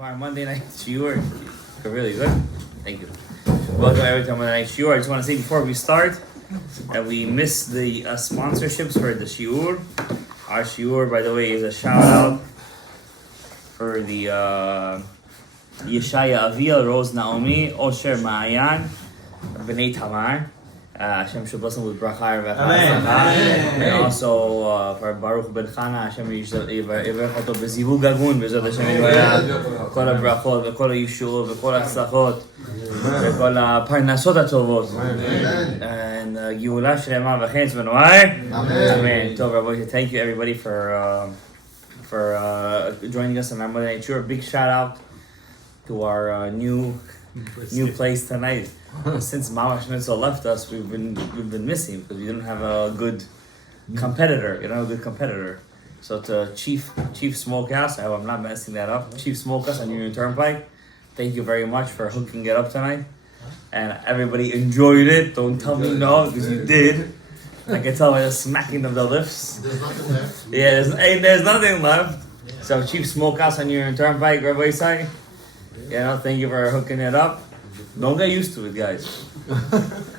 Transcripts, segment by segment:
Our Monday night shiur. Really good. Thank you. Welcome everyone to Monday night shiur. I just want to say before we start that we missed the sponsorships for the shiur. Our shiur, by the way, is a shout out for the Yeshaya Avia, Rose Naomi, Osher Ma'ayan, B'nai Tamar. Hashem should bless them with bracha and and also for Baruch Ben Chana, Hashem יברך אותו בזיווג הגון, בעזרת השם יתברך, כל הברכות וכל הישועות וכל ההצלחות וכל הפרנסות הטובות, גאולה שלמה וחץ ונוער. Amen. Tov Rabbi, thank you everybody for joining us on our Monday Night Shiur. Big shout out to our new place tonight. Since Mama Schnitzel left us, we've been missing because we didn't have a good competitor. You know, a good competitor. So to Chief Smokehouse, I hope I'm not messing that up. Chief Smokehouse on Union Turnpike, thank you very much for hooking it up tonight. And everybody enjoyed it. Don't tell me no, because you did. I can tell by the smacking of the lips. There's nothing left. Yeah, there's nothing left. So Chief Smokehouse on Union Turnpike, Rabbi Isai, thank you for hooking it up. Don't get used to it, guys,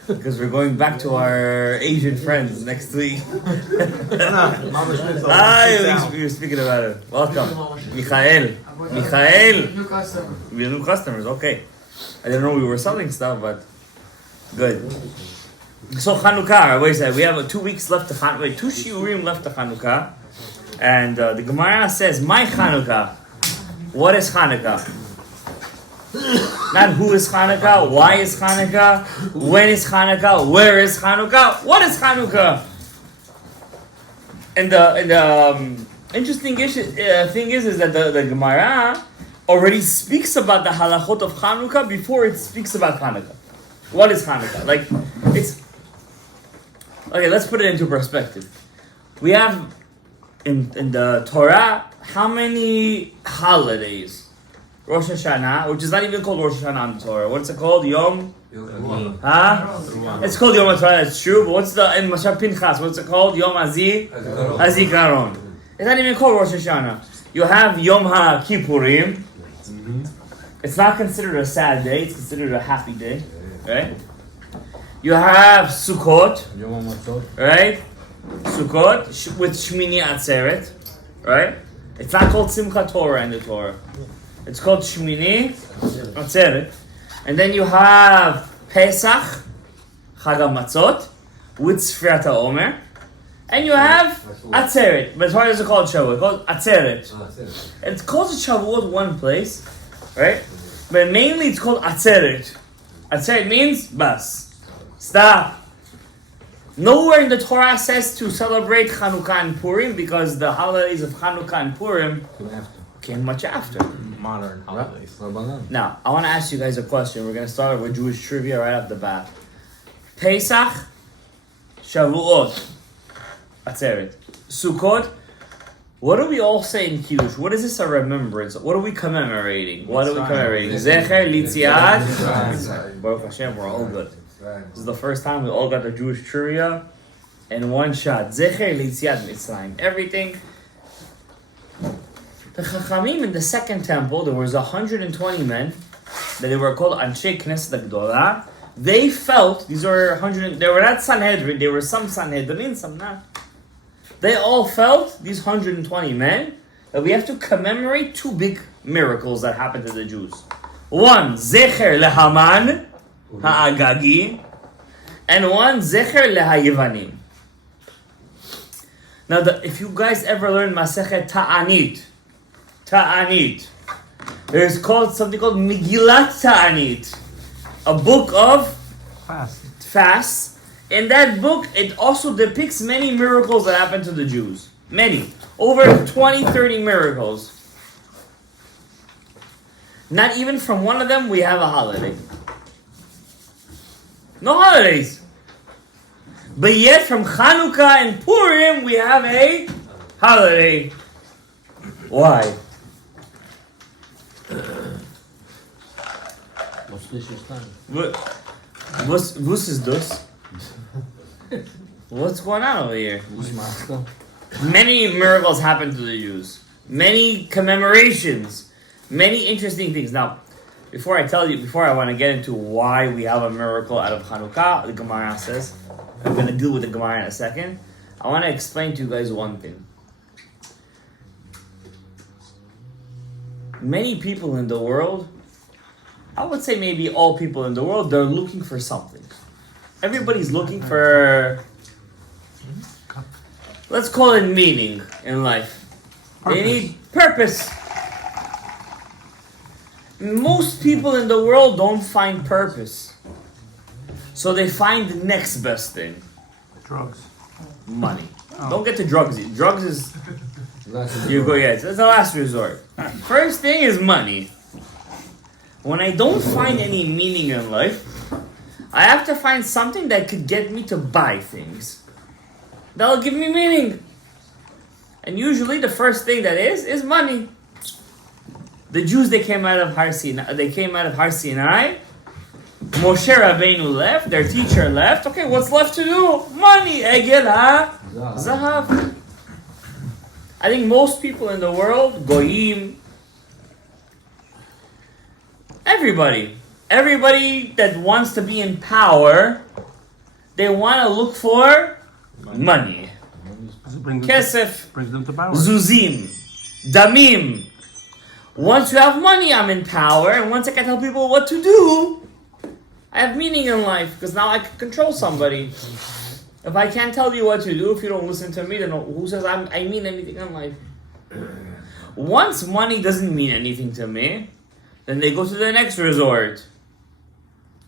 because we're going back to our Asian friends next week. We were speaking about it. Welcome, Michael. We're new customers. Okay, I didn't know we were selling stuff, but good. So Chanukah, Rabbi said we have 2 weeks left to Chanukah. 2 shiurim left to Chanukah, and the Gemara says, "My Chanukah." What is Chanukah? Not who is Chanukah, why is Chanukah, when is Chanukah, where is Chanukah, what is Chanukah? And the interesting thing is that the Gemara already speaks about the halachot of Chanukah before it speaks about Chanukah. What is Chanukah? Okay, let's put it into perspective. We have in the Torah how many holidays? Rosh Hashanah, which is not even called Rosh Hashanah in the Torah. What's it called? Yom? It's called Yom HaTorah, that's true. But what's in Mashar Pinchas, what's it called? Yom HaZikaron. It's not even called Rosh Hashanah. You have Yom HaKippurim. It's not considered a sad day. It's considered a happy day. Right? You have Sukkot. Right? Sukkot with Shmini Atzeret. Right? It's not called Simchat Torah in the Torah. It's called Shmini Atzeret. And then you have Pesach, Chag HaMatzot, with Sfirat HaOmer. And you have Atzeret. But why is it called Shavuot? It's called Atzeret. It's called Shavuot one place, right? But mainly it's called Atzeret. Atzeret means bas. Stop. Nowhere in the Torah says to celebrate Chanukah and Purim because the holidays of Chanukah and Purim came much after. Modern holidays. Now, I want to ask you guys a question. We're going to start with Jewish trivia right off the bat. Pesach, Shavuot, Atzeret, Sukkot. What do we all say in Kiddush? What is this a remembrance? What are we commemorating? Zecher, Litziat. Baruch Hashem, we're all good. This is the first time we all got the Jewish trivia in one shot. Zecher, Litziat, Mitzrayim. Everything. The Chachamim in the second temple, there was 120 men that they were called Anshe Knesset Gdolah. They felt, they were not Sanhedrin, they were some Sanhedrin, some not. They all felt, these 120 men, that we have to commemorate 2 big miracles that happened to the Jews. One, Zecher leHaman ha'Agagi, and one, Zecher leHayevanim. Now, if you guys ever learned Masechet Ta'anit, there's something called Megillat Ta'anit, a book of fasts. In that book, it also depicts many miracles that happened to the Jews. Many. Over 20, 30 miracles. Not even from one of them we have a holiday. No holidays. But yet from Chanukah and Purim we have a holiday. Why? What's is this? What's going on over here? Many miracles happened to the Jews. Many commemorations. Many interesting things. Now, before I want to get into why we have a miracle out of Chanukah, the Gemara says, I'm going to deal with the Gemara in a second. I want to explain to you guys one thing. Many people in the world, I would say maybe all people in the world, they're looking for something. Everybody's looking for, let's call it meaning in life. They need purpose. Most people in the world don't find purpose. So they find the next best thing. Drugs. Money. Don't get to drugs. Drugs is... You go, yes. That's the last resort. First thing is money. When I don't find any meaning in life, I have to find something that could get me to buy things. That'll give me meaning. And usually the first thing that is money. The Jews, they came out of Har Sinai. Moshe Rabbeinu left. Their teacher left. Okay, what's left to do? Money. Egel ha-zahav. I think most people in the world, goyim, everybody that wants to be in power, they want to look for money. Kesef, brings them to power. Zuzim, damim. Once you have money, I'm in power, and once I can tell people what to do, I have meaning in life, because now I can control somebody. If I can't tell you what to do, if you don't listen to me, then who says I mean anything in life? Once money doesn't mean anything to me, then they go to the next resort.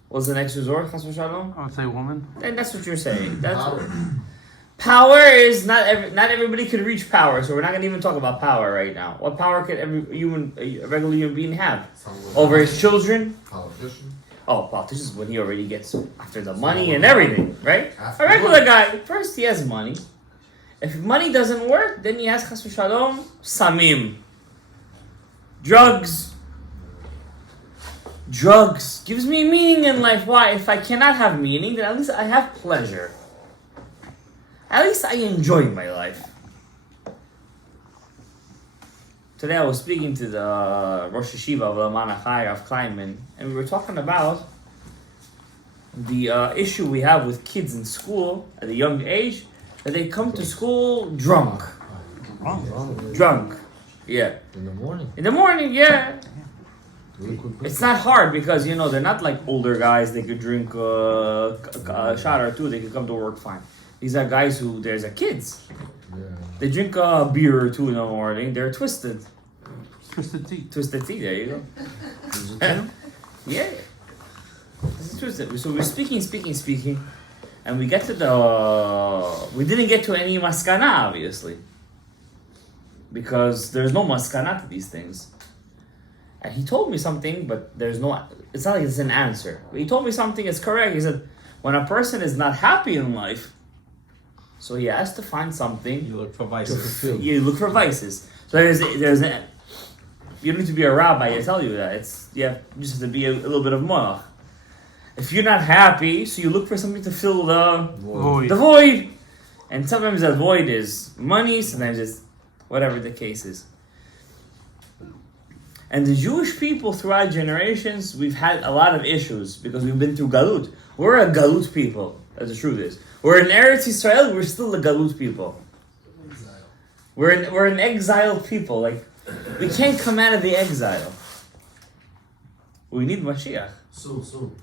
What's the next resort, Chas v'Shalom? I would say woman. And that's what you're saying. Power is not everybody can reach power, so we're not going to even talk about power right now. What power can a regular human being have? Over his children? Politician. Oh, politicians when he already gets after the money and everything, right? A regular guy, first he has money. If money doesn't work, then he has Chas v'Shalom, samim. Drugs. Drugs gives me meaning in life. Why? If I cannot have meaning, then at least I have pleasure. At least I enjoy my life. Today I was speaking to the Rosh Yeshiva of Lamanachai of Kleinman, and we were talking about the issue we have with kids in school at a young age, that they come to school drunk. Drunk. Yeah. In the morning. In the morning, yeah. It's not hard because, they're not like older guys. They could drink a shot or two. They could come to work fine. These are guys who, there's kids. Yeah. They drink a beer or two in the morning. They're twisted. Twisted tea. Twisted tea, there you go. Yeah. This is twisted. So we're speaking. And we get to we didn't get to any maskana, obviously. Because there's no maskana to these things. And he told me something, but it's not like it's an answer. But he told me something that's correct. He said, when a person is not happy in life, so he has to find something. You look for vices. You look for vices. So you don't need to be a rabbi to tell you that. You just have to be a little bit of moach. If you're not happy, so you look for something to fill the void. And sometimes that void is money, sometimes it's whatever the case is. And the Jewish people throughout generations, we've had a lot of issues because we've been through Galut. We're a Galut people, as the truth is. We're in Eretz Yisrael, we're still a Galut people. We're an exiled people. Like, we can't come out of the exile. We need Mashiach. Soon.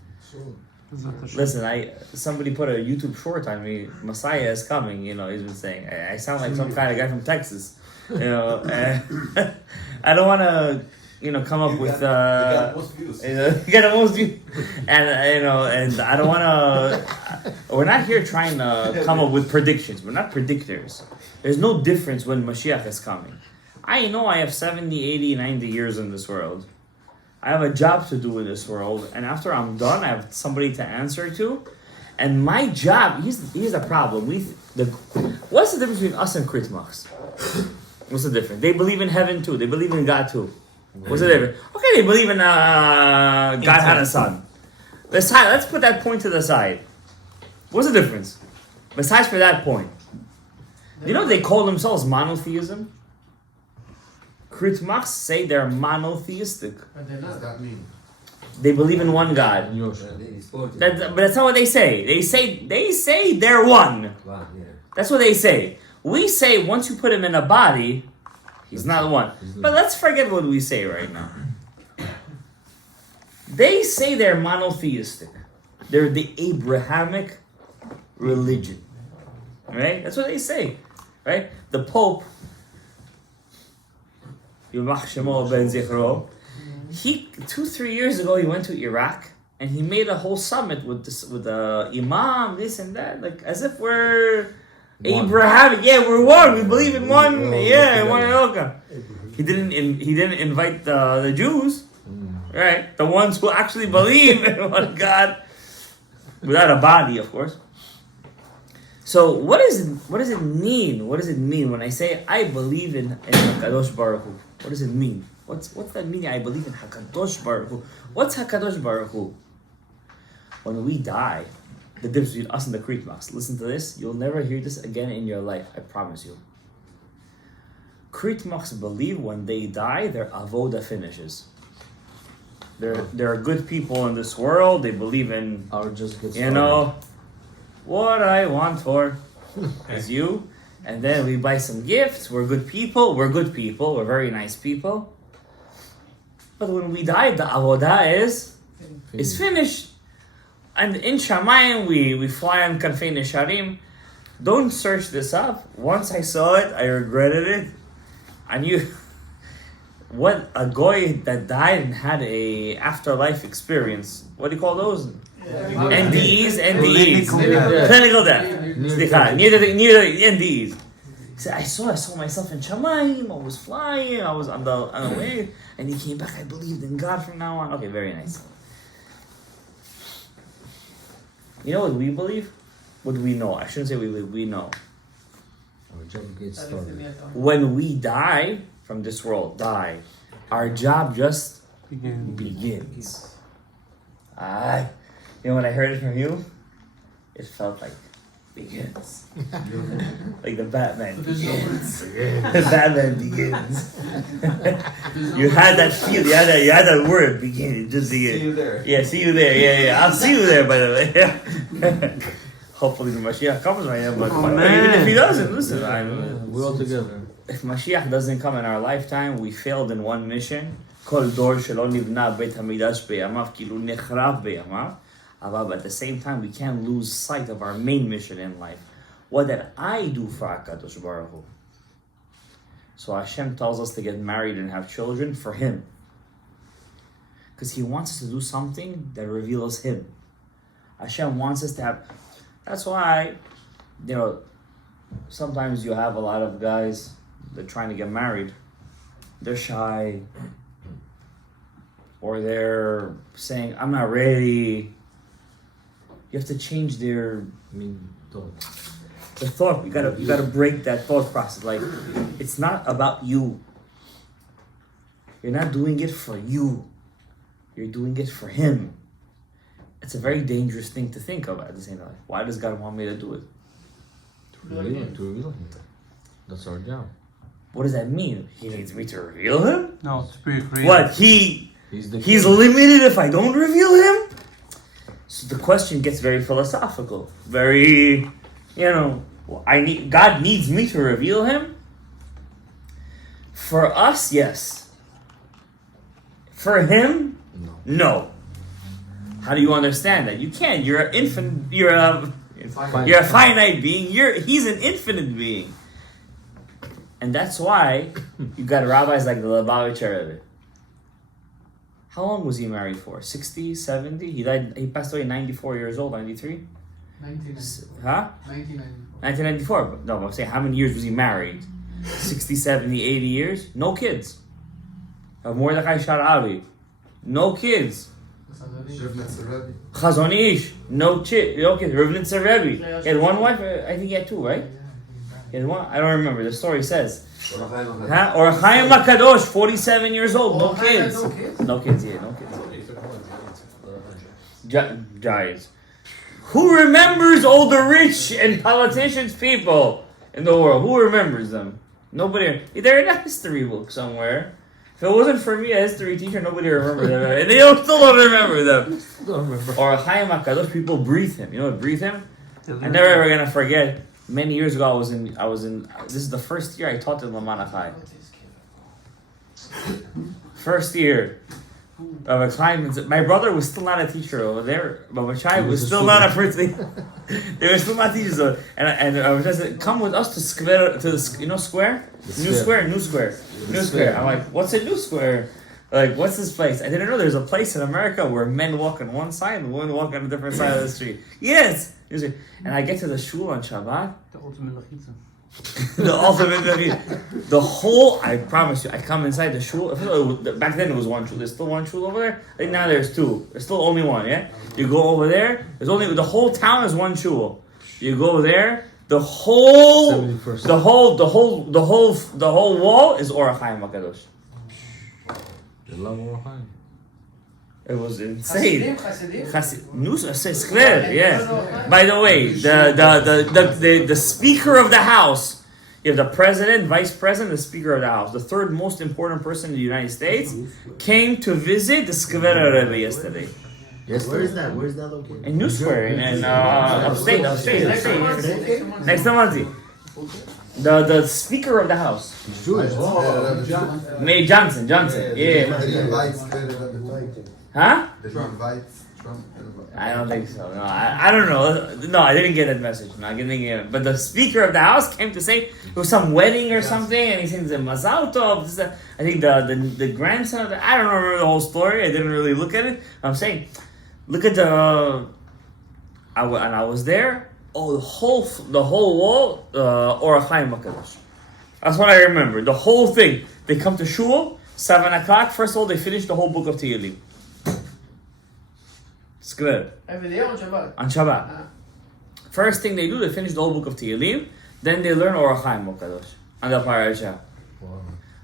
Listen, somebody put a YouTube short on me. Messiah is coming. He's been saying. I sound like some kind of guy from Texas. I don't want to. Come up with. You got the most views. You got the most views, and I don't want to. We're not here trying to come up with predictions. We're not predictors. There's no difference when Mashiach is coming. I know I have 70, 80, 90 years in this world. I have a job to do in this world, and after I'm done, I have somebody to answer to. And my job, here's the problem. What's the difference between us and Kritmachs? What's the difference? They believe in heaven too. They believe in God too. What's the difference? Okay, they believe in God had a son. Let's put that point to the side. What's the difference? Besides for that point. They call themselves monotheism? Kritmachs say they're monotheistic. What does that mean? They believe in one God. But that's not what they say. They say they're one. That's what they say. We say once you put him in a body, he's not one. But let's forget what we say right now. They say they're monotheistic. They're the Abrahamic religion. Right? That's what they say. Right? The Pope, Yomach Shemo Ben Zichro, he 2-3 years ago he went to Iraq and he made a whole summit with the imam, this and that, like as if we're one. Abrahamic. Yeah, we're one. We believe in one. Yeah, one Hanukkah. He didn't invite the Jews, right? The ones who actually believe in one God, without a body, of course. So what does it mean? What does it mean when I say I believe in Hakadosh Baruch Hu? What does it mean? What's that meaning? I believe in Hakadosh Baruch Hu. What's Hakadosh Baruch Hu? When we die, the difference between us and the Kritmachs. Listen to this. You'll never hear this again in your life. I promise you. Kritmachs believe when they die, their avoda finishes. There are good people in this world. They believe in what I want for is you. And then we buy some gifts. We're good people. We're very nice people. But when we die, the avodah is finished. And in Shamayim, we fly on Kanfei Nesharim. Don't search this up. Once I saw it, I regretted it. I knew what a goy that died and had a afterlife experience. What do you call those? NDEs. Clinical death. Near the NDEs. He said, I saw myself in Shamayim. I was flying. I was on the way. And he came back. I believed in God from now on. Okay, very nice. You know what we believe? What we know. I shouldn't say we believe. We know. When we die from this world, our job just begins. You know when I heard it from you? It felt like begins. Like the Batman begins. The Batman begins. You had that feel, you had that word, begin. It just begins. See you there. Yeah, see you there. Yeah. I'll see you there, by the way. Hopefully the Mashiach comes right now, but even if he doesn't, listen, we're all together. If Mashiach doesn't come in our lifetime, we failed in one mission. Kol dor shelo nivna beit hamidash beyamav kilu nechrab beyamav. But at the same time, we can't lose sight of our main mission in life. What did I do for HaKadosh Baruch Hu? So Hashem tells us to get married and have children for Him. Because He wants us to do something that reveals Him. Hashem wants us to have... That's why, sometimes you have a lot of guys that are trying to get married. They're shy. Or they're saying, I'm not ready. You have to change their thought. You gotta break that thought process. Like, it's not about you. You're not doing it for you. You're doing it for Him. It's a very dangerous thing to think of at the same time. Why does God want me to do it? To reveal Him. That's our job. What does that mean? He needs me to reveal Him? No, to be creative. What? He's limited if I don't reveal Him? So the question gets very philosophical. Very, God needs me to reveal Him? For us, yes. For Him? No. How do you understand that? You can't. You're an infinite. You're a finite being. He's an infinite being. And that's why you got rabbis like the Lubavitcher Rebbe. How long was he married for? 60, 70? He passed away 94 years old, 93? 1994. Huh? 1994. 1994. No, I'm saying how many years was he married? 60, 70, 80 years? No kids. Mordechai Sharabi. No kids. Chazon Ish. No kids. Rav Nitzer Rebbe. He had one wife? I think he had two, right? He had one? I don't remember. The story says. Or Chaim HaKadosh, 47 years old, no kids. No kids. Giants. Who remembers all the rich and politicians people in the world? Who remembers them? Nobody. They're in a history book somewhere. If it wasn't for me, a history teacher, nobody remember them. And they still don't remember them. Or Chaim HaKadosh, people breathe him. You know what breathe him? I'm never ever gonna forget. Many years ago, I was in. This is the first year I taught in Lamanachai. First year of a Chaim. My brother was still not a teacher over there, but my child was still not a person. They were still not teachers, and I was just come with us to square to the square, new square. I'm like, what's a new square? Like, what's this place? I didn't know there's a place in America where men walk on one side and women walk on a different side of the street. Yes, and I get to the shul on Shabbat. The ultimate lachitza. The ultimate. The whole. I promise you, I come inside the shul. Back then it was one shul. There's still one shul over there. I think now there's two. There's still only one. Yeah. You go over there. There's only the whole town is one shul. You go there. The whole wall is Orach Chaim HaKadosh. It was insane. Square, yeah. By the way, the Speaker of the House, you have the President, Vice President, the Speaker of the House, the third most important person in the United States, came to visit the Skvera Rebbe yesterday. Where is that? Where is that located? In New Square, in upstate. Next to Monsey. The Speaker of the House. Jewish. May Johnson, yeah. Huh? Did he invite Trump? I don't think so. No, I don't know. No, I didn't get that message. No, I didn't get it. But the Speaker of the House came to say it was some wedding or something, and he said the Mazal Tov. I think the grandson of I don't remember the whole story. I didn't really look at it. I'm saying, look at I was there. Oh, the whole wall, Orach Chaim HaKadosh. That's what I remember. The whole thing. They come to shul, 7 o'clock. First of all, they finish the whole book of Tehillim. It's good. Every day on Shabbat. On Shabbat. First thing they do, they finish the whole book of Tehillim. Then they learn Orach Chaim HaKadosh on the parasha.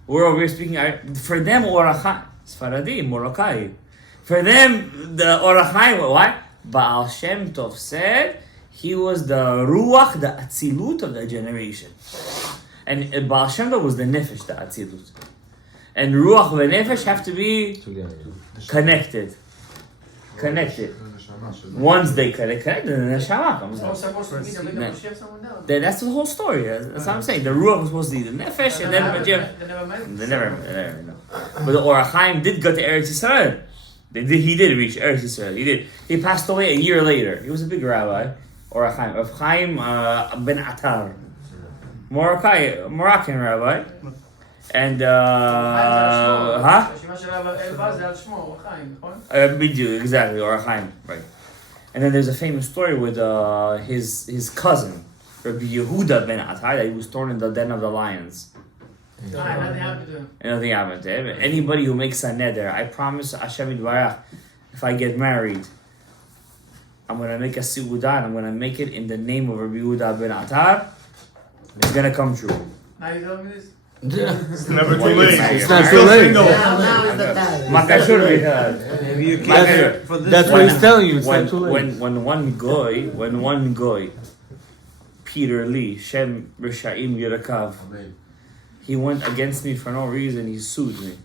We're speaking for them Orach Chaim, Sfaradi, Moroccan. For them, the Orach Chaim. Why? Baal Shem Tov said he was the Ruach, the Atzilut of the generation. And Baal Shem Tov was the Nefesh, the Atzilut. And Ruach and Nefesh have to be connected. Once they connect, the Neshama comes out. That's the whole story. That's what I'm saying. The Ruach was supposed to be the Nefesh, and then they never know. But the Orach Chaim did go to Eretz Yisrael. He did reach Eretz Yisrael. He did. He passed away a year later. He was a big rabbi. Orach Chaim, Rav Chaim ben Atar, Moroccan rabbi, and exactly, Orach Chaim, right. And then there's a famous story with his cousin, Rabbi Yehuda ben Atar, that he was thrown in the den of the lions. Nothing happened to him. Anybody who makes a neder, I promise Hashem Yitbarach, if I get married, I'm going to make a Seudah and I'm going to make it in the name of Rabbi Yehuda ben Atar. It's going to come true. Now you tell me this? It's never too late. It's not too late. Now is the time. Maybe you That's- for this. That's what he's telling you. It's not too late. When one goy, Peter Lee, Shem Rishaim Yerakav, he went against me for no reason. He sued me.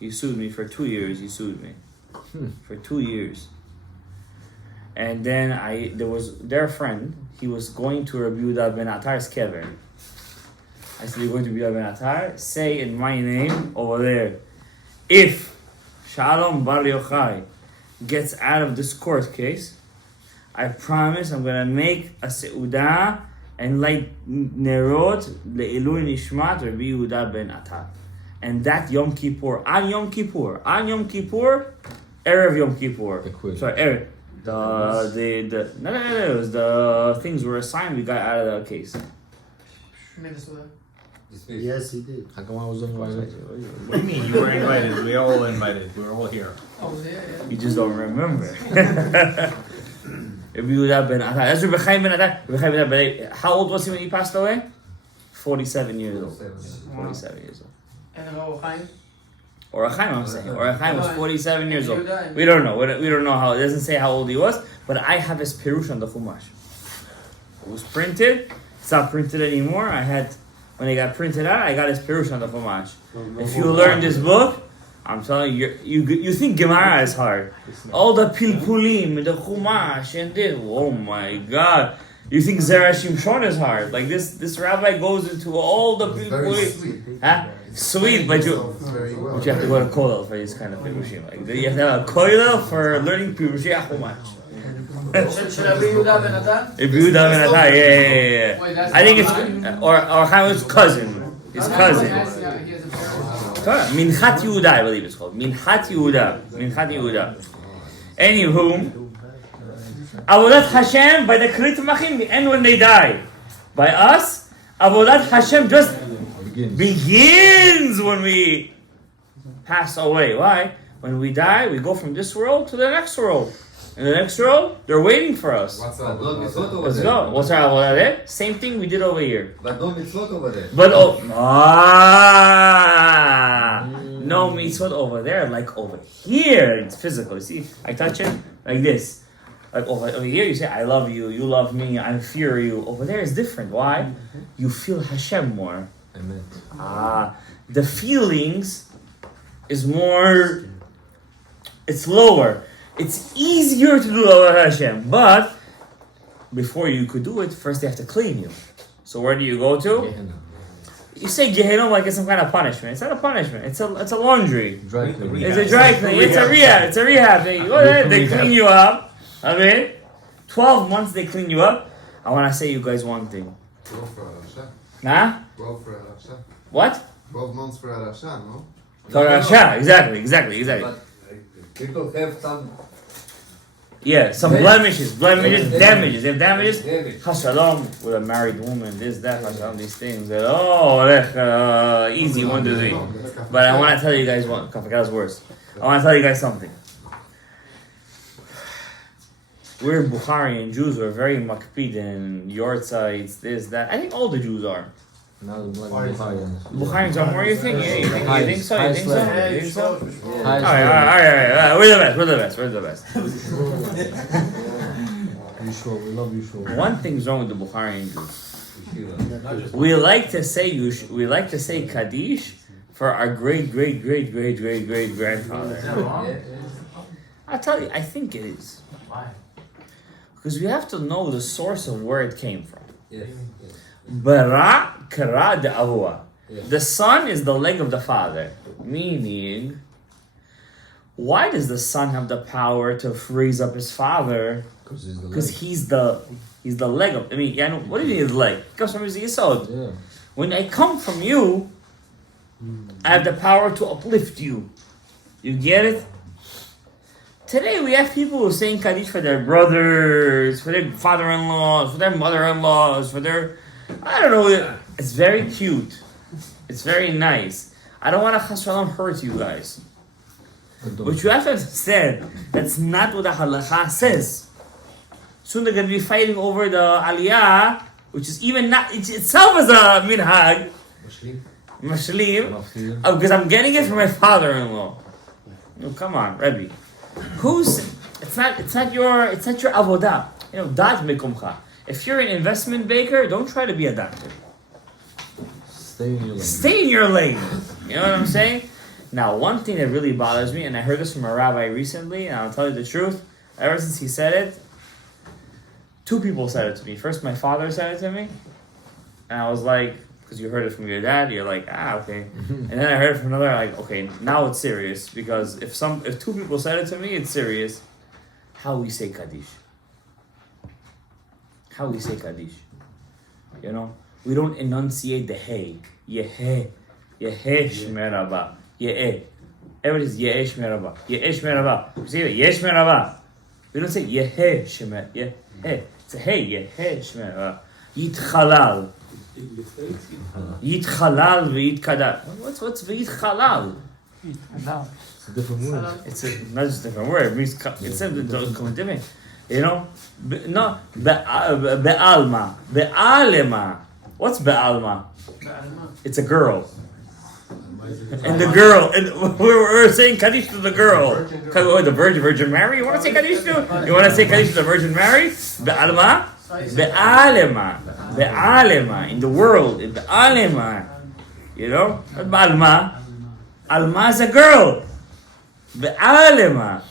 He sued me for 2 years. He sued me for 2 years. And then there was their friend. He was going to Rabbi Yehuda ben Atar's kever. I said, "You're going to Rabbi Yehuda ben Atar? Say in my name over there, if Shalom Bar Yochai gets out of this court case, I promise I'm gonna make a seudah and light nerot leilui nishmat Rabbi Yehuda ben Atar." And that Yom Kippur, on Yom Kippur, Erev Yom Kippur. Sorry, Erev. It was the things were assigned. We got out of the case. Yes, he did. How come I was invited? What do you mean? You were invited. We all invited. We were all here. Oh, yeah. You just don't remember. Rabbi Yehuda ben Atar. That's Rabbi Chaim ben Atar. Rabbi Chaim ben Atar. How old was he when he passed away? 47 years old. 47 years old. And Rav Chaim? Orach Chaim, I'm saying. Orach Chaim was 47 years old. We don't know. We don't know how. It doesn't say how old he was. But I have his Pirush on the Chumash. It was printed. It's not printed anymore. I had when it got printed out, I got his Pirush on the Chumash. If you learn this book, I'm telling you, you think Gemara is hard. All the pilpulim, the Chumash, and this, oh my God. You think Zera Shimshon is hard. Like this rabbi goes into all the pilpulim. Huh? Sweet, but you have to go to kollel for this kind of pirushim. Like you have to have a kollel for learning pirushim Chumash. Should I bring you that Yeah. Wait, I think it's or how his cousin. His cousin. He has a parent. Torah. Minchat Yehuda, I believe it's called. Minchat Yehuda. Anywho, Avodat Hashem by the Krit Machim end when they die. By us, Avodat Hashem just begins when we pass away. Why? When we die, we go from this world to the next world. In the next world, they're waiting for us. What's up? No mitzvot over Let's there. go. What's our avodah there? Same thing we did over here. But no mitzvot over there. But no mitzvot over there, like over here. It's physical. You see, I touch it like this. Like over here, you say, I love you, you love me, I fear you. Over there is different. Why? You feel Hashem more. Amen. The feelings is more, it's lower. It's easier to do Avodat Hashem, but before you could do it, first they have to clean you. So where do you go to? Gehenna. You say Gehenna like it's some kind of punishment. It's not a punishment. It's a laundry. Dry cleaning. It's a dry cleaning. It's a rehab. It's a rehab. They go there, they clean you up. I mean, 12 months they clean you up. I want to say you guys one thing. 12 for Arasha. Huh? 12 for Arasha. What? 12 months for Arasha, no? For Rasha. Exactly. But people have some Yeah, some blemishes, Damage. damages. If damages, damage. Hashalom with a married woman, this, that, Hashalom, these things. That, easy, 1, 2, 3. But I want to tell you guys one. Kafaka's worse. I want to tell you guys something. We're Bukharian Jews. We're very makpid and yortzites, this, that. I think all the Jews are. now like Bukharians. Bukharians are more. You think? Yeah, you think so? You think so? Highest You think so? Yeah. All right. We're the best. You sure? We love you sure. One thing's wrong with the Bukharian Jews. We like to say Kaddish for our great grandfather. I'll tell you, I think it is. Why? Because we have to know the source of where it came from. Yes. Bara kara de avua. Yes. The son is the leg of the father. Meaning, why does the son have the power to raise up his father? Because he's the leg of. I mean, yeah, what do you mean his leg? It comes from his yesod. Yeah. When I come from you, I have the power to uplift you. You get it? Today we have people who are saying Kaddish for their brothers, for their father-in-laws, for their mother-in-laws, for their... I don't know. It's very cute. It's very nice. I don't want to chas v'shalom hurt you guys. But you have to understand, that's not what the halacha says. Soon they're going to be fighting over the aliyah, which is even not... It itself is a minhag. Mashlim. Because I'm getting it from my father-in-law. No, come on, Rebbe. It's not your avodah. You know, dat mekumcha. If you're an investment banker, don't try to be a doctor. Stay in your lane. Stay in your lane. You know what I'm saying? Now, one thing that really bothers me, and I heard this from a rabbi recently, and I'll tell you the truth, ever since he said it, 2 people said it to me. First, my father said it to me, and I was like, because you heard it from your dad, you're like, okay. And then I heard it from another, like, okay, now it's serious. Because if 2 people said it to me, it's serious. How we say Kaddish. You know? We don't enunciate the hey. Yeheh. Yeheh Shmer Rabba. Yeheh. Everybody says Yeheh Shmer Rabba. Yeheh Shmer Rabba. You say Yeheh Shmer Rabba. We don't say Yeheh Shmer. Yeheh. It's a hey. Yeheh Shmer Rabba. Yitchalal. Yitchalal v'yitkadal. What's v'yitchalal? It's It's a different word. It's not just a different word. It means it's different. You know, be'alma, be'alema. What's be'alma? It's a girl. And the girl, and we're saying Kaddish to the girl. The Virgin Mary. You want to say Kaddish to? You want to say Kaddish to the Virgin Mary? Be'alma. Be'alema, in the world, in Be'alema. You know? Not Ba'alma. Alma is a girl. Be'alema.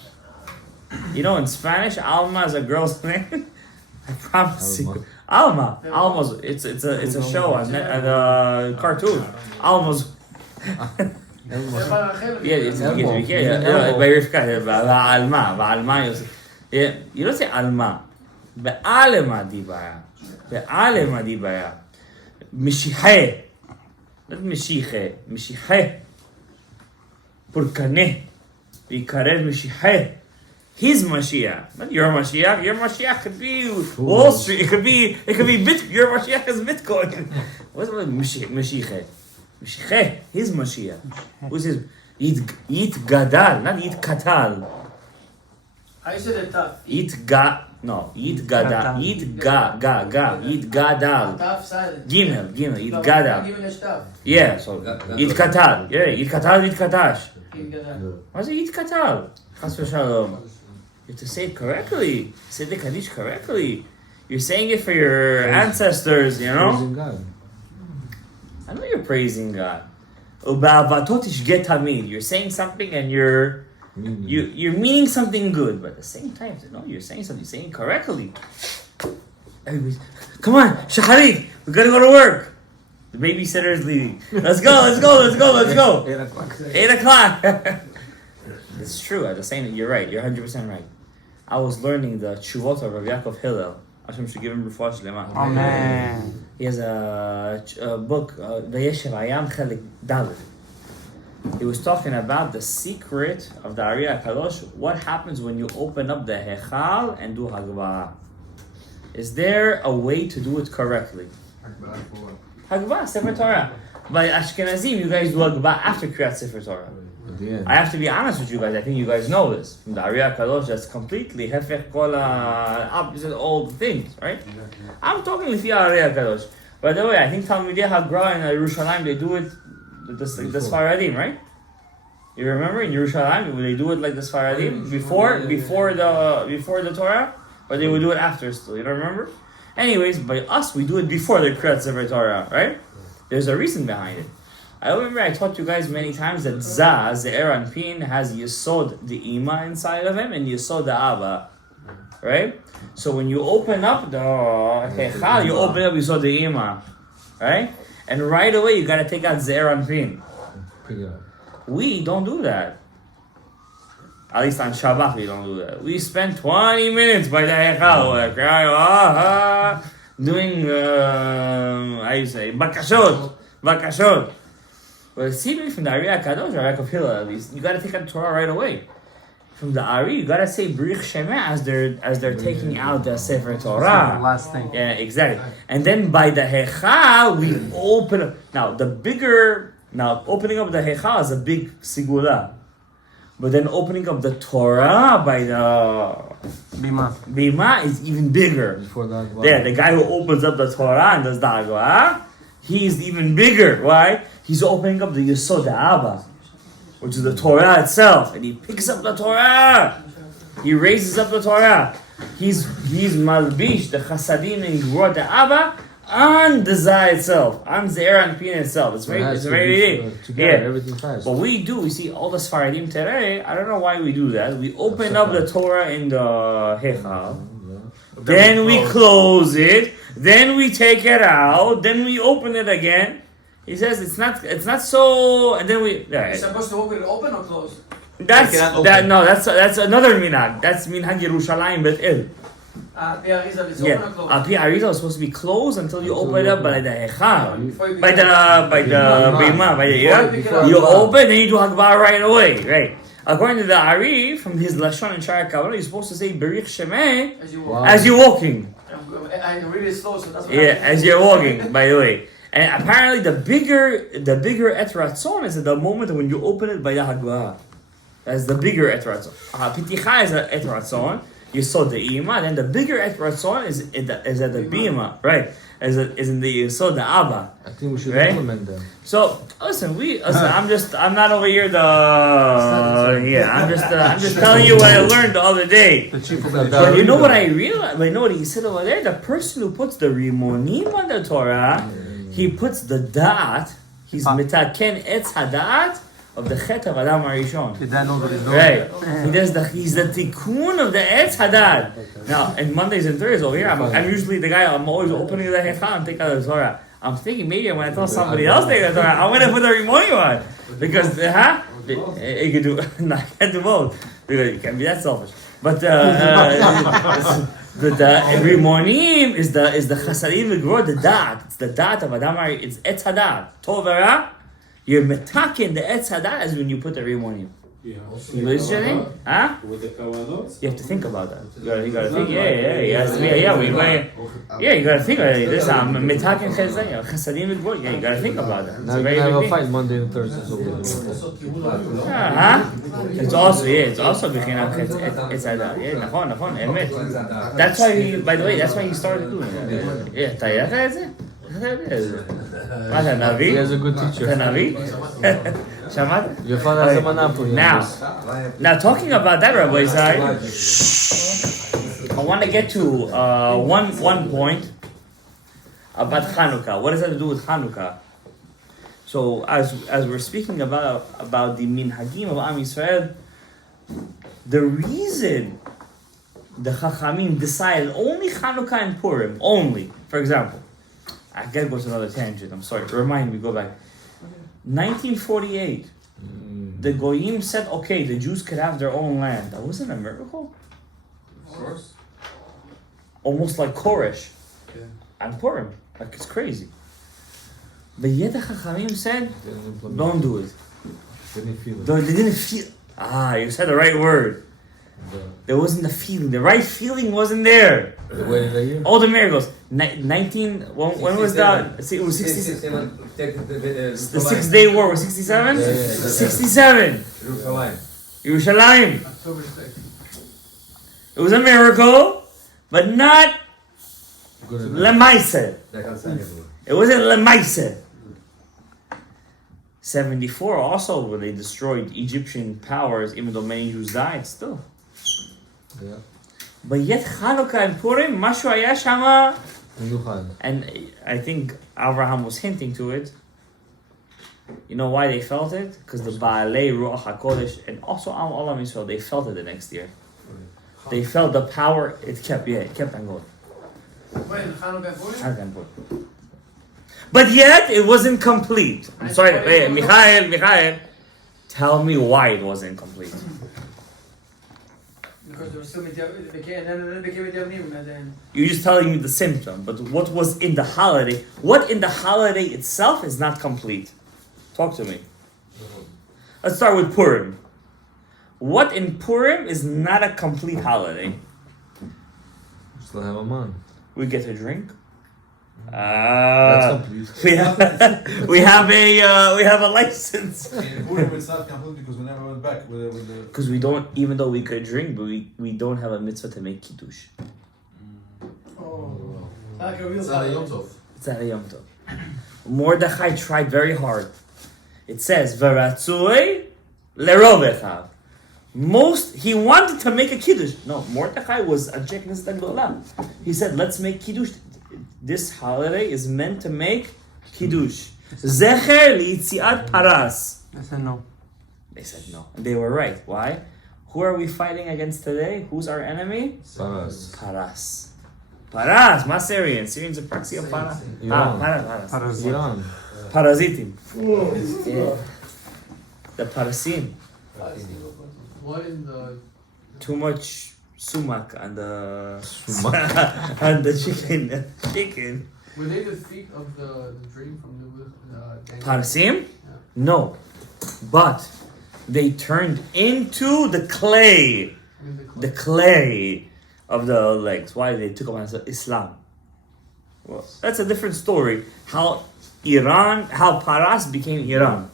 You know, in Spanish, Alma is a girl's name. I promise you. Alma. Alma's. It's a show on a cartoon. Alma's. Yeah, it's by Rivka. Alma. Yeah, you don't say Alma. Be'alema dibaya. Be'alema dibaya. Mishihe. Not Mishihe. Mishihe. Purkane. Ikarer Mishihe. His Mashiach, not your Mashiach. Your Mashiach could be Wall Street. It could be your Mashiach is Bitcoin. What's Mashiach? Mashiach. His Mashiach. Who's his? Yit Gadal, not Yit Katal. How you say that tough? Yit Gadal. Yit Gadal. Tough silent. Gimel. Yit I'm Gadal. giving a stuff. Yeah, so Yit Katal. Yeah, Yit Katal, Yit Katash. Give it that. What's it Yit Katal? Chas v'shalom. You have to say it correctly. Say the Kaddish correctly. You're saying it for your ancestors, you know? Praising God. I know you're praising God. You're saying something and you're meaning something good, but at the same time, no, you're saying something, you're saying it correctly. Everybody's, come on, Shaharit, we gotta go to work. The babysitter is leaving. Let's go. 8 o'clock. It's true. At the same, you're right. You're 100% right. I was learning the Tshuvot of Rav Yaakov Hillel. Hashem should give him refuah shlema. Amen. He has a book, Vayeshev Ayam Chelik Dalet. He was talking about the secret of the Ariyah Kadosh. What happens when you open up the Hechal and do Hagbah? Is there a way to do it correctly? Hagbah, Sefer Torah. By Ashkenazim, you guys do Hagbah after Kriyat Sefer Torah. I have to be honest with you guys. I think you guys know this. From the Ariyah Kadosh, that's completely hefech kol opposite all the things, right? I'm talking Lifi Ariyah Kadosh. By the way, I think Talmidei Hagra in Yerushalayim, they do it the Sfaradim, right? You remember in Yerushalayim, they do it like the Sfaradim before the Torah, or they would do it after still. You don't remember? Anyways, by us, we do it before the Kriyat Sefer Torah, right? There's a reason behind it. I remember I taught you guys many times that Ze'er Anpin, has Yesod the Ima inside of him and Yesod the Abba, right? So when you open up the Hechal, you open up Yesod the Ima, right? And right away you gotta take out Ze'er Anpin. We don't do that. At least on Shabbat we don't do that. We spend 20 minutes by the Hechal, doing, how you say, Bakashot. Well, seemingly from the Ariyah Kadosh, or Yaakov Hillel at least, you gotta take out the Torah right away. From the Ari, you gotta say Brich Shemeh as they're taking out the Sefer Torah. Last thing. Yeah, exactly. And then by the Hechal, we open up. Now, opening up the Hechal is a big sigula. But then opening up the Torah by the Bima is even bigger. Before that, Yeah, the guy who opens up the Torah and does the Haggadah, he's even bigger. Why? He's opening up the Yesod Abba, which is the Torah itself, and he picks up the Torah. He raises up the Torah. He's malbish the Chasadim and he brought the Abba on the Zah itself, on Ze'er Anpin itself. It's very everything fast. What we do, we see all the Sfaradim today. I don't know why we do that. We open up the Torah in the Hechal, then we close it, then we take it out, then we open it again. He says it's not so, and then we. You're supposed to open it open or close? That's another minhag. That's minhag Yerushalayim Bet El. The Arizal is open or closed? Pi Arizal is supposed to be closed until you open it up by the Echad, by the Bima, you open, then you do Hagbah right away, right? According to the Ari, from his Lashon and Shara Kabbalah, you're supposed to say Berich Shemeh as you're walking. I read it slow, so that's what as you're walking, by the way. And apparently the bigger Et Ratzon is at the moment when you open it by the Hagbah. That's the bigger Et Ratzon. Piticha is an Et Ratzon, Yesod the Ima, then the bigger Et Ratzon is at the Bima, right? Is in the Yesod the Abba. I think we should Right? implement them. So listen, I'm not over here I'm just telling you what I learned the other day. The chief of But you know what I realized? You know what he said over there? The person who puts the Rimonim on the Torah, he puts the Da'at, he's mitaken etz hada'at of the Chet of Adam Arishon. Right. He's the tikkun of the etz hada'at. Now, and Mondays and Thursdays over here, I'm usually the guy, I'm always opening the Hecha and taking out the Torah. I'm thinking maybe when I tell somebody else take the Torah, I'm going to put the Rimonim on. Because, you can do, no, I can't do both. Because you can't be that selfish. But, the Rimonim is the Chasadim V'Grod, the Da'at. It's the Da'at of Adam Ari, it's Etz Hada'at. Tovara, you're metakin the Etz Hada'at is when you put the Rimonim. You listening? Huh? With the kavanot? You have to think about that. You gotta think, you gotta think about it. This, I'm metakin Chasadim V'Grod, you gotta think about that. Now we're gonna have a fight Monday and Thursday. It's also B'chinam Etz Hada'at. Yeah, nachon, emet. That's why by the way, that's why he started doing that. Yeah, אתה ידעת את זה? מה אתה נביא? He has a good teacher. אתה נביא? שמעת? Your father has a monopoly. Now talking about that, Rabbi Isai, I want to get to one point about Chanukah. What does that have to do with Chanukah? So as we're speaking about the minhagim of Am Yisrael, the reason the Chachamim decided only Chanukah and Purim, only, for example, I gotta go to another tangent, I'm sorry, remind me, go back. 1948, the Goyim said, okay, the Jews could have their own land. That wasn't a miracle? Of course. Almost like Koresh Yeah. and Purim, like it's crazy. But yet the Chachamim said, don't do it. Didn't feel it. They didn't feel. You said the right word. There wasn't the feeling. The right feeling wasn't there. The way the year? All the miracles. 19. When was that? It was 67. The 6 Day War was 67. 67. Yerushalayim. October 6th. It was a miracle, but not lemaise. It wasn't lemaise. 74 also, when they destroyed Egyptian powers, even though many Jews died, still. Yeah. But yet Chanukah and Purim, Mashu haya shama, Miluchad. and I think Abraham was hinting to it. You know why they felt it? Because the Baalei Ruach HaKodesh and also Am Olam Yisrael, they felt it the next year. They felt the power. It kept on going. When? Hanukkah and Purim? Chanukah and Purim. But yet it wasn't complete. I'm sorry, wait, Michael, tell me why it wasn't complete. Because there was still it became Midyanim and then. You're just telling me the symptom, but what was in the holiday? What in the holiday itself is not complete? Talk to me. Let's start with Purim. What in Purim is not a complete holiday? Still have a man. We get a drink. That's complete. We have a license. In Purim, it's not complete because we never went back with the. Because we don't, even though we could drink, but we don't have a mitzvah to make kiddush. Oh. Like a real It's not a Yom Tov. It's not a Yom Tov. Mordechai tried very hard. It says, "V'ratzui lerovechav." He wanted to make a kiddush. No, Mordechai was a Jeknes Gdolah. He said, let's make kiddush. This holiday is meant to make kiddush. Zecher li'itziat paras. I said no. They said no. And they were right. Why? Who are we fighting against today? Who's our enemy? Paras. Paras. Paras. Ma Syrian. Syrian's a proxy of Paras. Paras. Iran. Parasitim. Yeah. The parasim. What in the. Too much sumac on the on the chicken. Were they the feet of the dream from the Parasim? Yeah. No. But they turned into the clay. The clay of the legs. Why they took on Islam? Well, that's a different story. How Paras became Iran.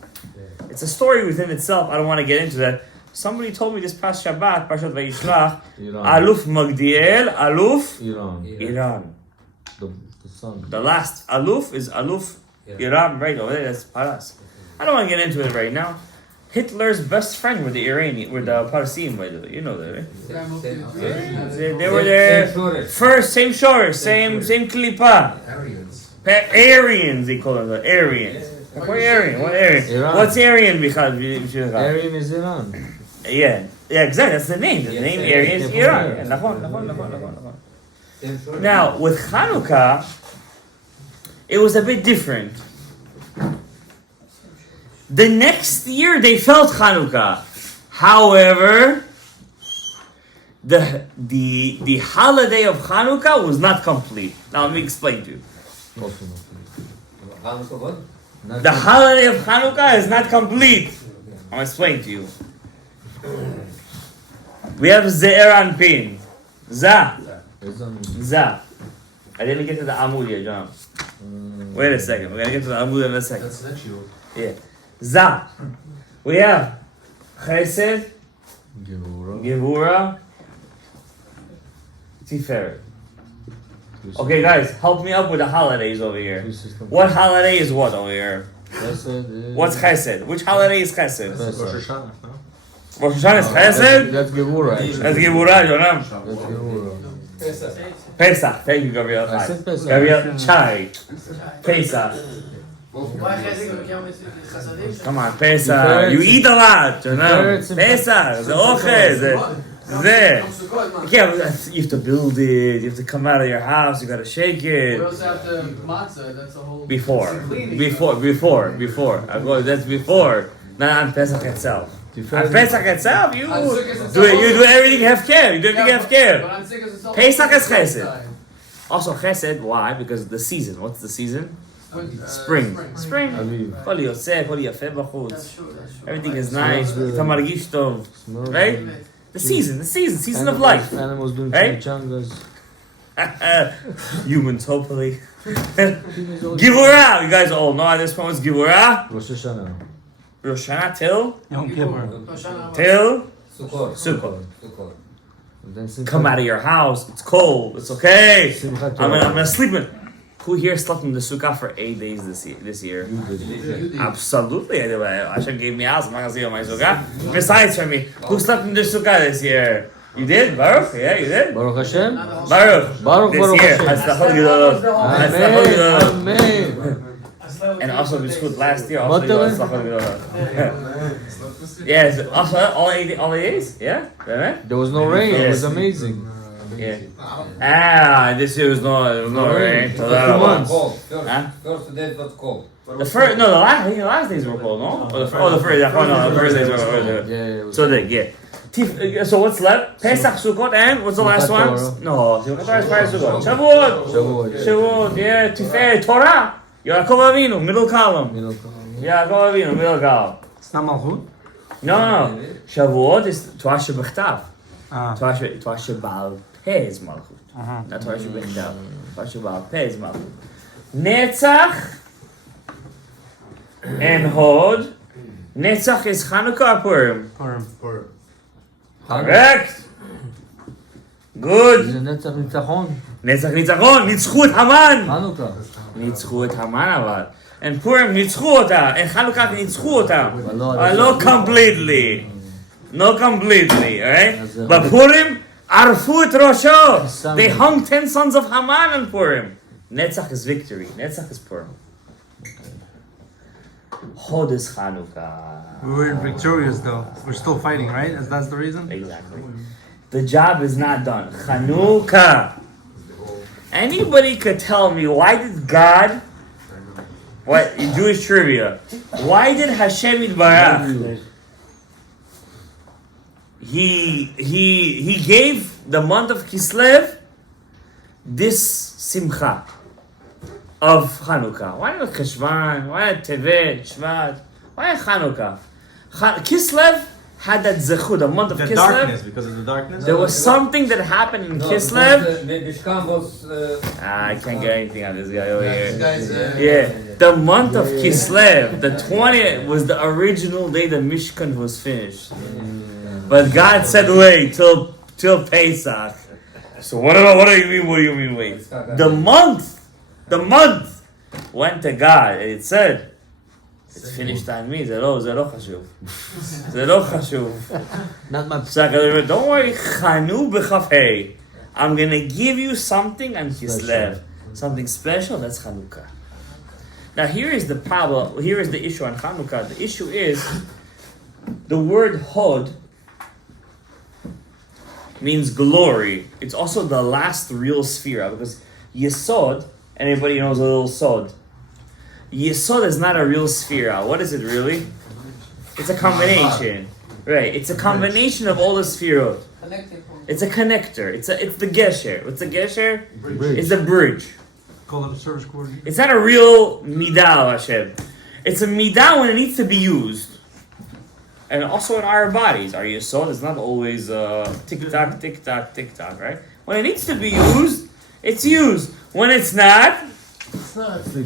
It's a story within itself. I don't want to get into that. Somebody told me this past Shabbat, Parshat Vayishlach, Iran. Aluf Magdiel, Aluf Iran. Iran. The sun. The last Aluf is Aluf Iran, right over there. That's Paras. I don't want to get into it right now. Hitler's best friend were the Iranian, were the Parsim, by the way. You know that, right? They were there first, same shores, same klipa. Aryans, they call them the Aryans. What Aryan? What Aryan? Iran. What's Aryan? Aryan is Iran. Yeah, exactly. That's the name. The name Aryan is Iran. Yeah, נכון. Now with Chanukah, it was a bit different. The next year they felt Chanukah. However, the holiday of Chanukah was not complete. Now let me explain to you. The holiday of Chanukah is not complete. I'll explain to you. We have Ze'er Anpin. Za. I didn't get to the Amud yet, John. Wait a second. We're going to get to the Amud in a second. That's next year. Yeah. Za. We have Chesed, Gevura, Tiferet. Okay, guys, help me up with the holidays over here. What holiday is what over here? What's Chesed? Which holiday is Chesed? Rosh Hashanah, no? Rosh Hashanah is Chesed? That's Gevura. That's Gevura, Jonam. That's Gevura. Pesach. Thank you, Gabriel. I said Pesach. Gabriel, Chai. Pesach. Come on, Pesach. You eat a lot, Jonam. Pesach. The Ochel. There. Yeah, you have to build it. You have to come out of your house. You gotta shake it. We also have the matzah. That's a whole. Before. I go. That's before. Not on Pesach itself. On Pesach itself, you do everything hefker. You do everything hefker. But on Sukkot itself, Pesach is Chesed. Also Chesed. Why? Because the season. What's the season? Spring. Aviv. Kol Yosef, kol Yafeh b'chutz. That's true. Everything is nice. אתה מרגיש טוב. Right? The season of life. Animals doing Right? chimichangas. Humans, hopefully. Givura! You guys all know at this point it's Givura. Rosh Hashanah. Rosh Hashanah till Sukkot. And then Simchat. Come out of your house. It's cold. It's okay. Simchat I'm Torah. gonna sleep in. Who here slept in the sukkah for 8 days this year? Absolutely. Hashem gave me house. I'm not gonna sleep on my sukkah. Besides from me, who slept in the sukkah this year? You did? Baruch? Yeah, you did? Baruch Hashem. Baruch. Baruch This year. Hashem. Hatzlachot gedolot. Hatzlachot gedolot. Amen. And also b'zchut last year, also you got hatzlachot gedolot. Yes, also all 8 days? Yeah? באמת? There was no rain. It Yes. was amazing. Yeah. And this year was no rain. For 2 months. Huh? First day it was cold. The first, no, I think the last days were cold, no? The first days were cold. Yeah, it was So so what's left? Pesach, Sukkot, and what's the last Simchat one? Torah. No, Simchat Torah is prior to Sukkot. Shavuot, yeah, Tiferet, Torah. Yaakov Avinu, middle column. Yaakov Avinu, middle column. It's not Malchut? No. Shavuot is Torah Shebechtav. Ah. Torah Sheba'al Peh is Malchut. Not Torah Shebechtav. Torah Sheba'al Peh is Malchut. Netzach and Hod. Netzach is Chanukah or Purim? Purim. Correct. Good. זה נצח ניצחון. נצח ניצחון, ניצחו את המן. חנוכה. ניצחו את המן אבל. And Purim ניצחו אותה. And Chanukah ניצחו אותה. אבל לא completely. No completely, alright? But Purim, ערפו את ראשו. They hung 10 sons of Haman on Purim. Netzach is victory. Netzach is Purim. Hod is Chanukah. We were victorious though. We're still fighting, right? That's the reason? Exactly. The job is not done. Chanukah. Anybody could tell me why did God, what in Jewish trivia, why did Hashem Yitbarach, he gave the month of Kislev this simcha of Chanukah? Why not Cheshvan? Why not Tevet, Shvat? Why Chanukah? Kislev had that zechut, the month of The Kislev. darkness, because of the darkness? There was something that happened in Kislev. The Mishkan was. I can't get anything out of this guy over This here. guy's, Yeah, the month of Kislev, the 20th was the original day the Mishkan was finished. But God said wait till Pesach. So what do you mean? What do you mean wait? The month went to God. And it said, it's finished on me. Zero chashuv. Not much. So don't worry. Chanu b'chafei. I'm gonna give you something on Kislev, something special. That's Chanukah. Now here is the problem. Here is the issue on Chanukah. The issue is the word Hod means glory. It's also the last real sphere because Yesod. Anybody knows a little sod? Yesod is not a real sphere. What is it really? It's a combination, right? It's a combination of all the spherot. It's a connector. It's the gesher. What's a gesher? It's a bridge. Call it a service coordinator. It's not a real midah of Hashem. It's a midah when it needs to be used. And also in our bodies, our yesod is not always tick-tock, tick-tock, tick-tock, right? When it needs to be used, it's used. When it's not,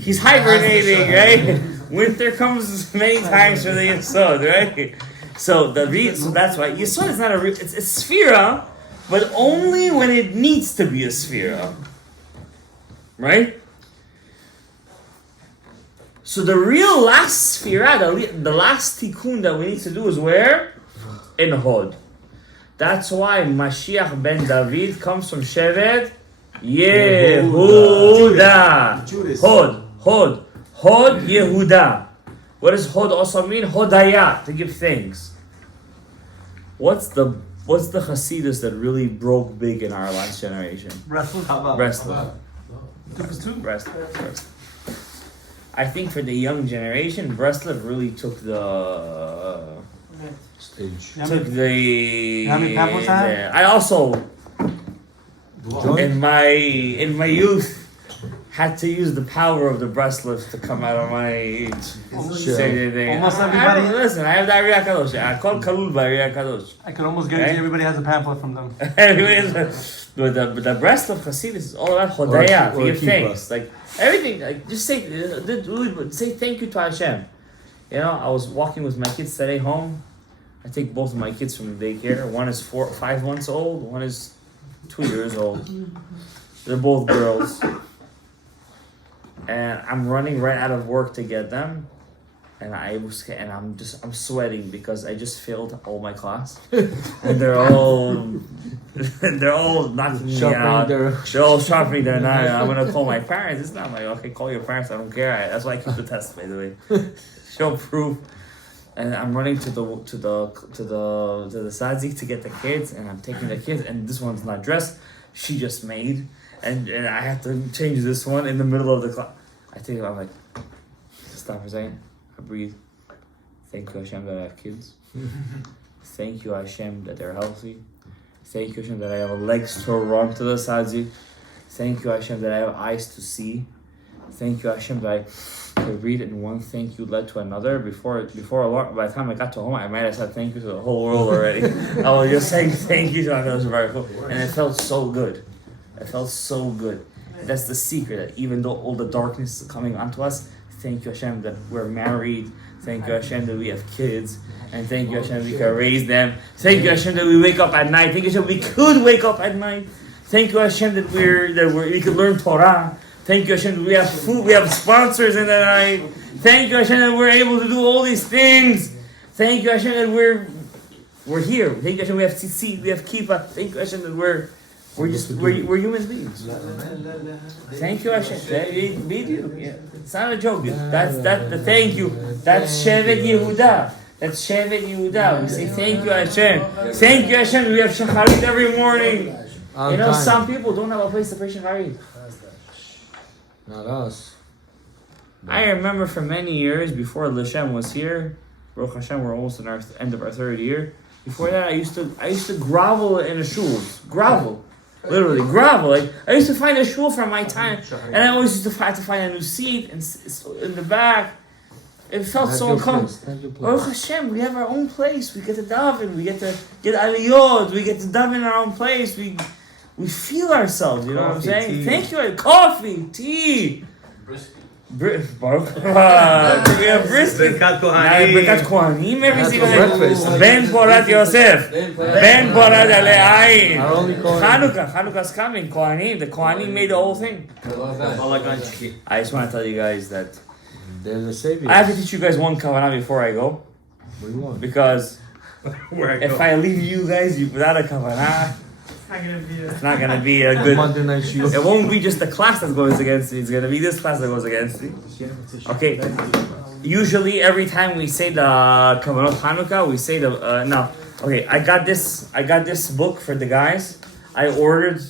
he's hibernating, right? Winter comes many times for the yesod, right? So that's why yesod is not a real, it's a sphera, but only when it needs to be a sphera. Right? So the real last sphera, the last tikkun that we need to do is where? In Hod. That's why Mashiach ben David comes from Shevet Yehuda. Hod Yehuda. What does Hod also mean? Hodaya, to give thanks. What's the Hasidus that really broke big in our last generation? Wrestling. Wrestling. I think for the young generation, Breslov really took the Stage. How many pamphlets I have? I also in my youth had to use the power of the Breslov to come out of my Almost everybody. Listen, I have the Ariyah Kadosh. I call Kalul by Ariyah Kadosh. I could almost guarantee everybody has a pamphlet from them. But the Breslov Hasidus is all about Hodaya, to give thanks. Like everything, like just say thank you to Hashem. You know, I was walking with my kids today home. I take both of my kids from daycare. One is 5 months old. One is 2 years old. They're both girls. And I'm running right out of work to get them, and I'm sweating because I just failed all my class, and they're all knocking me out. They're all sharpening their knife. I'm gonna call my parents. It's not like okay, call your parents. I don't care. That's why I keep the test, by the way. Show proof. And I'm running to the sadzik to get the kids, and I'm taking the kids, and this one's not dressed. She just made. And I have to change this one in the middle of the class. I'm like, stop for a second. I breathe. Thank you, Hashem, that I have kids. Thank you, Hashem, that they're healthy. Thank you, Hashem, that I have legs to run to the sadzik. Thank you, Hashem, that I have eyes to see. Thank you, Hashem, that I could read, and one thank you led to another. By the time I got to home, I might have said thank you to the whole world already. I was just saying thank you to Hashem, and it felt so good. It felt so good. That's the secret, that even though all the darkness is coming onto us, thank you Hashem that we're married. Thank you Hashem that we have kids. And thank you Hashem we can raise them. Thank you Hashem that we wake up at night. Thank you Hashem we could wake up at night. Thank you Hashem that we could learn Torah. Thank you Hashem that we have food, we have sponsors in the night. Thank you Hashem that we're able to do all these things. Thank you Hashem that we're here. Thank you Hashem we have tzitzit, we have kippah. Thank you Hashem that we're human beings. Thank you, Hashem. It's not a joke. That's the thank you. That's Shevet Yehuda. That's Shevet Yehuda. We say thank you, Hashem. Thank you, Hashem. We have shacharit every morning. You know, some people don't have a place to pray shacharit. Not us. I remember for many years before Lashem was here. Baruch Hashem, we're almost in our end of our third year. Before that, I used to grovel in a shul. Grovel. Literally, grovel. Like, I used to find a shul from my time, and I always used to have to find a new seat in the back. It felt so uncomfortable. Baruch Hashem, we have our own place. We get to daven. We get to get aliyot. We get to daven in our own place. We feel ourselves. You know what I'm saying? Tea. Thank you. Coffee, tea. Baruch. We have brisket. Birkat Birkat Kohanim every That's single for day. breakfast. Ben Porat Yosef. Ben Porat Ale Ayin. Our only Kohen. Hanukkah's coming. Kohanim. The Kohanim made the whole thing. I just want to tell you guys that There's a savior. I have to teach you guys one kavanah before I go. What do you want? Because Where I if go. I leave you guys without a kavanah, it's not gonna be a good. Monday night shoes. It won't be just the class that goes against me. It's gonna be this class that goes against me. Okay. Usually, every time we say the kavanot Hanukkah, we say the no. Okay, I got this book for the guys. I ordered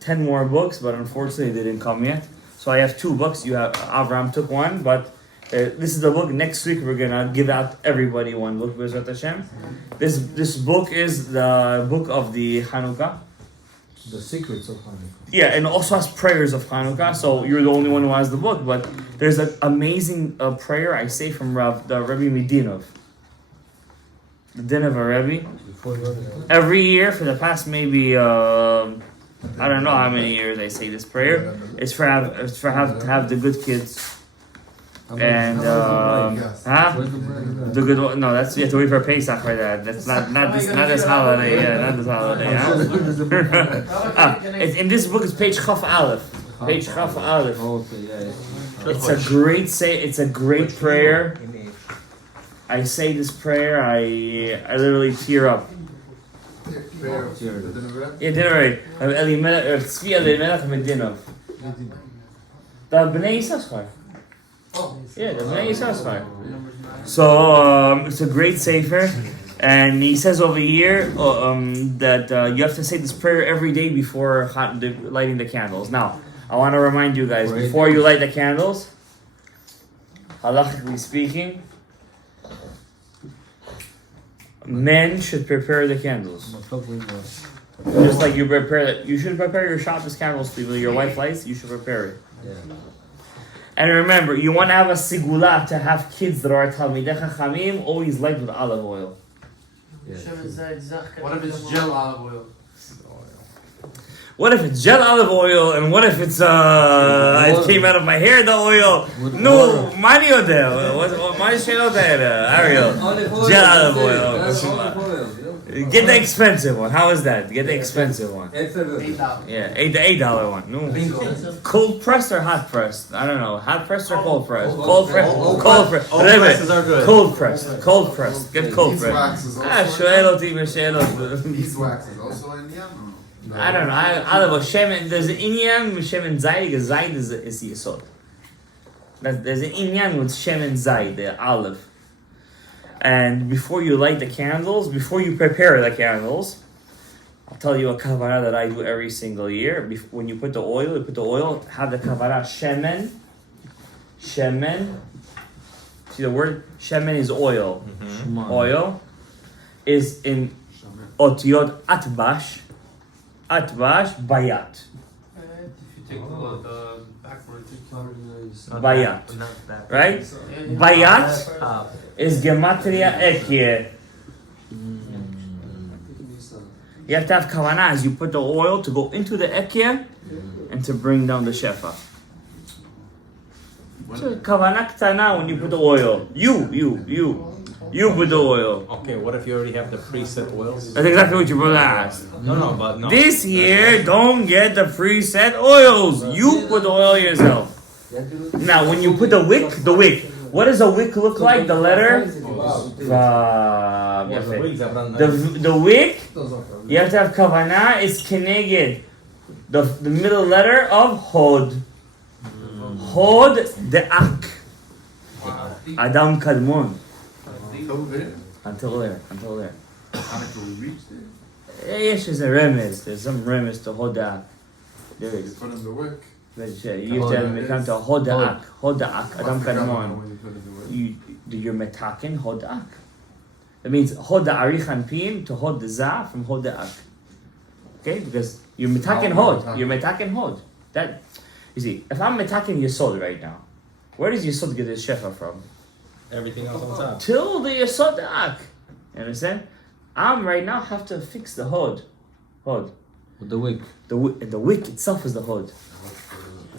10 more books, but unfortunately they didn't come yet. So I have 2 books. You have Avram took one, but this is the book. Next week we're gonna give out everybody one book. B'ezrat Hashem. This book is the book of the Hanukkah. The secrets of Hanukkah. Yeah, and also has prayers of Chanukah. So you're the only one who has the book, but there's an amazing prayer I say from the Rebbe Medinov. The din of a Rebbe. Every year for the past maybe I don't know how many years I say this prayer. It's to have the good kids. And the good one. No, that's you have to wait for Pesach for that. That's not this holiday. Yeah, not this holiday. It's, in this book, it's page Chaf Aleph. Page Chaf Aleph. Okay, yeah. It's a great prayer. I say this prayer. I literally tear up. Prayer of the Dinner. Yeah, dinner right. Elimelech, Tzvi Elimelech Medinov. The Bnei Yisachar. Yeah, the Bnei Yisachar. So it's a great sefer, and he says over here that you have to say this prayer every day before lighting the candles. Now, I want to remind you guys, before you light the candles, halachically speaking, men should prepare the candles. Just like you should prepare your Shabbos candles to your wife lights, you should prepare it. Yeah. And remember, you want to have a sigula to have kids that are Talmidei Chachamim, always light with olive oil. Yeah. What if it's gel olive oil? What if it's gel olive oil, and what if it's it came out of my hair, the oil? No, Mario there. What Ariel? Gel olive oil. Get the expensive one. How is that? Get the expensive one. $8. Yeah, the $8 one. No. Cold pressed or hot pressed? I don't know. Hot pressed or cold pressed? Cold pressed. Cold pressed. All presses are good. Cold pressed. Cold pressed. Get cold pressed. Beeswax is Beeswax. Beeswax is also in Yam. I don't know. I don't know. Shemen. There's an inyan with shemen zayid. The zayid is yesod. There's an inyan with shemen zayid, the olive. And before you light the candles, before you prepare the candles, I'll tell you a kavanah that I do every single year. When you put the oil, have the kavanah shemen. Shemen. See the word? Shemen is oil. Oil is in otiyot atbash. Atbash bayat. If you take the backward, Bayat. Right? Bayat is gematria ekye. You have to have kavanah as you put the oil to go into the ekye and to bring down the shefa. So kavanah ktana when you put the oil. You put the oil. Okay, what if you already have the preset oils? That's exactly what your brother asked. No, but no. This year, don't get the preset oils. You put the oil yourself. Now, when you put the wick, what does a wick look like? The letter? The wick, you have to have kavanah, is keneged. The middle letter of hod. Hod de'ak. Adam kadmon. Until there. Hanukkah we reached it. Yes, there's a remez. There's some remez to hod de'ak. There is. Put in the wick. You have to become to hod de'ak. Adam kadmon. You're metaken hod de'ak. That means hod da'arich pin to hod za from hod de'ak. Okay, because you're metaken hod. You're metaken hod. That, you see, if I'm metaken yesod right now, where does yesod get his shefa from? Everything else on top. Till the yesod de'ak. You understand? I'm right now have to fix the hod. With the wick. The wick itself is the hod.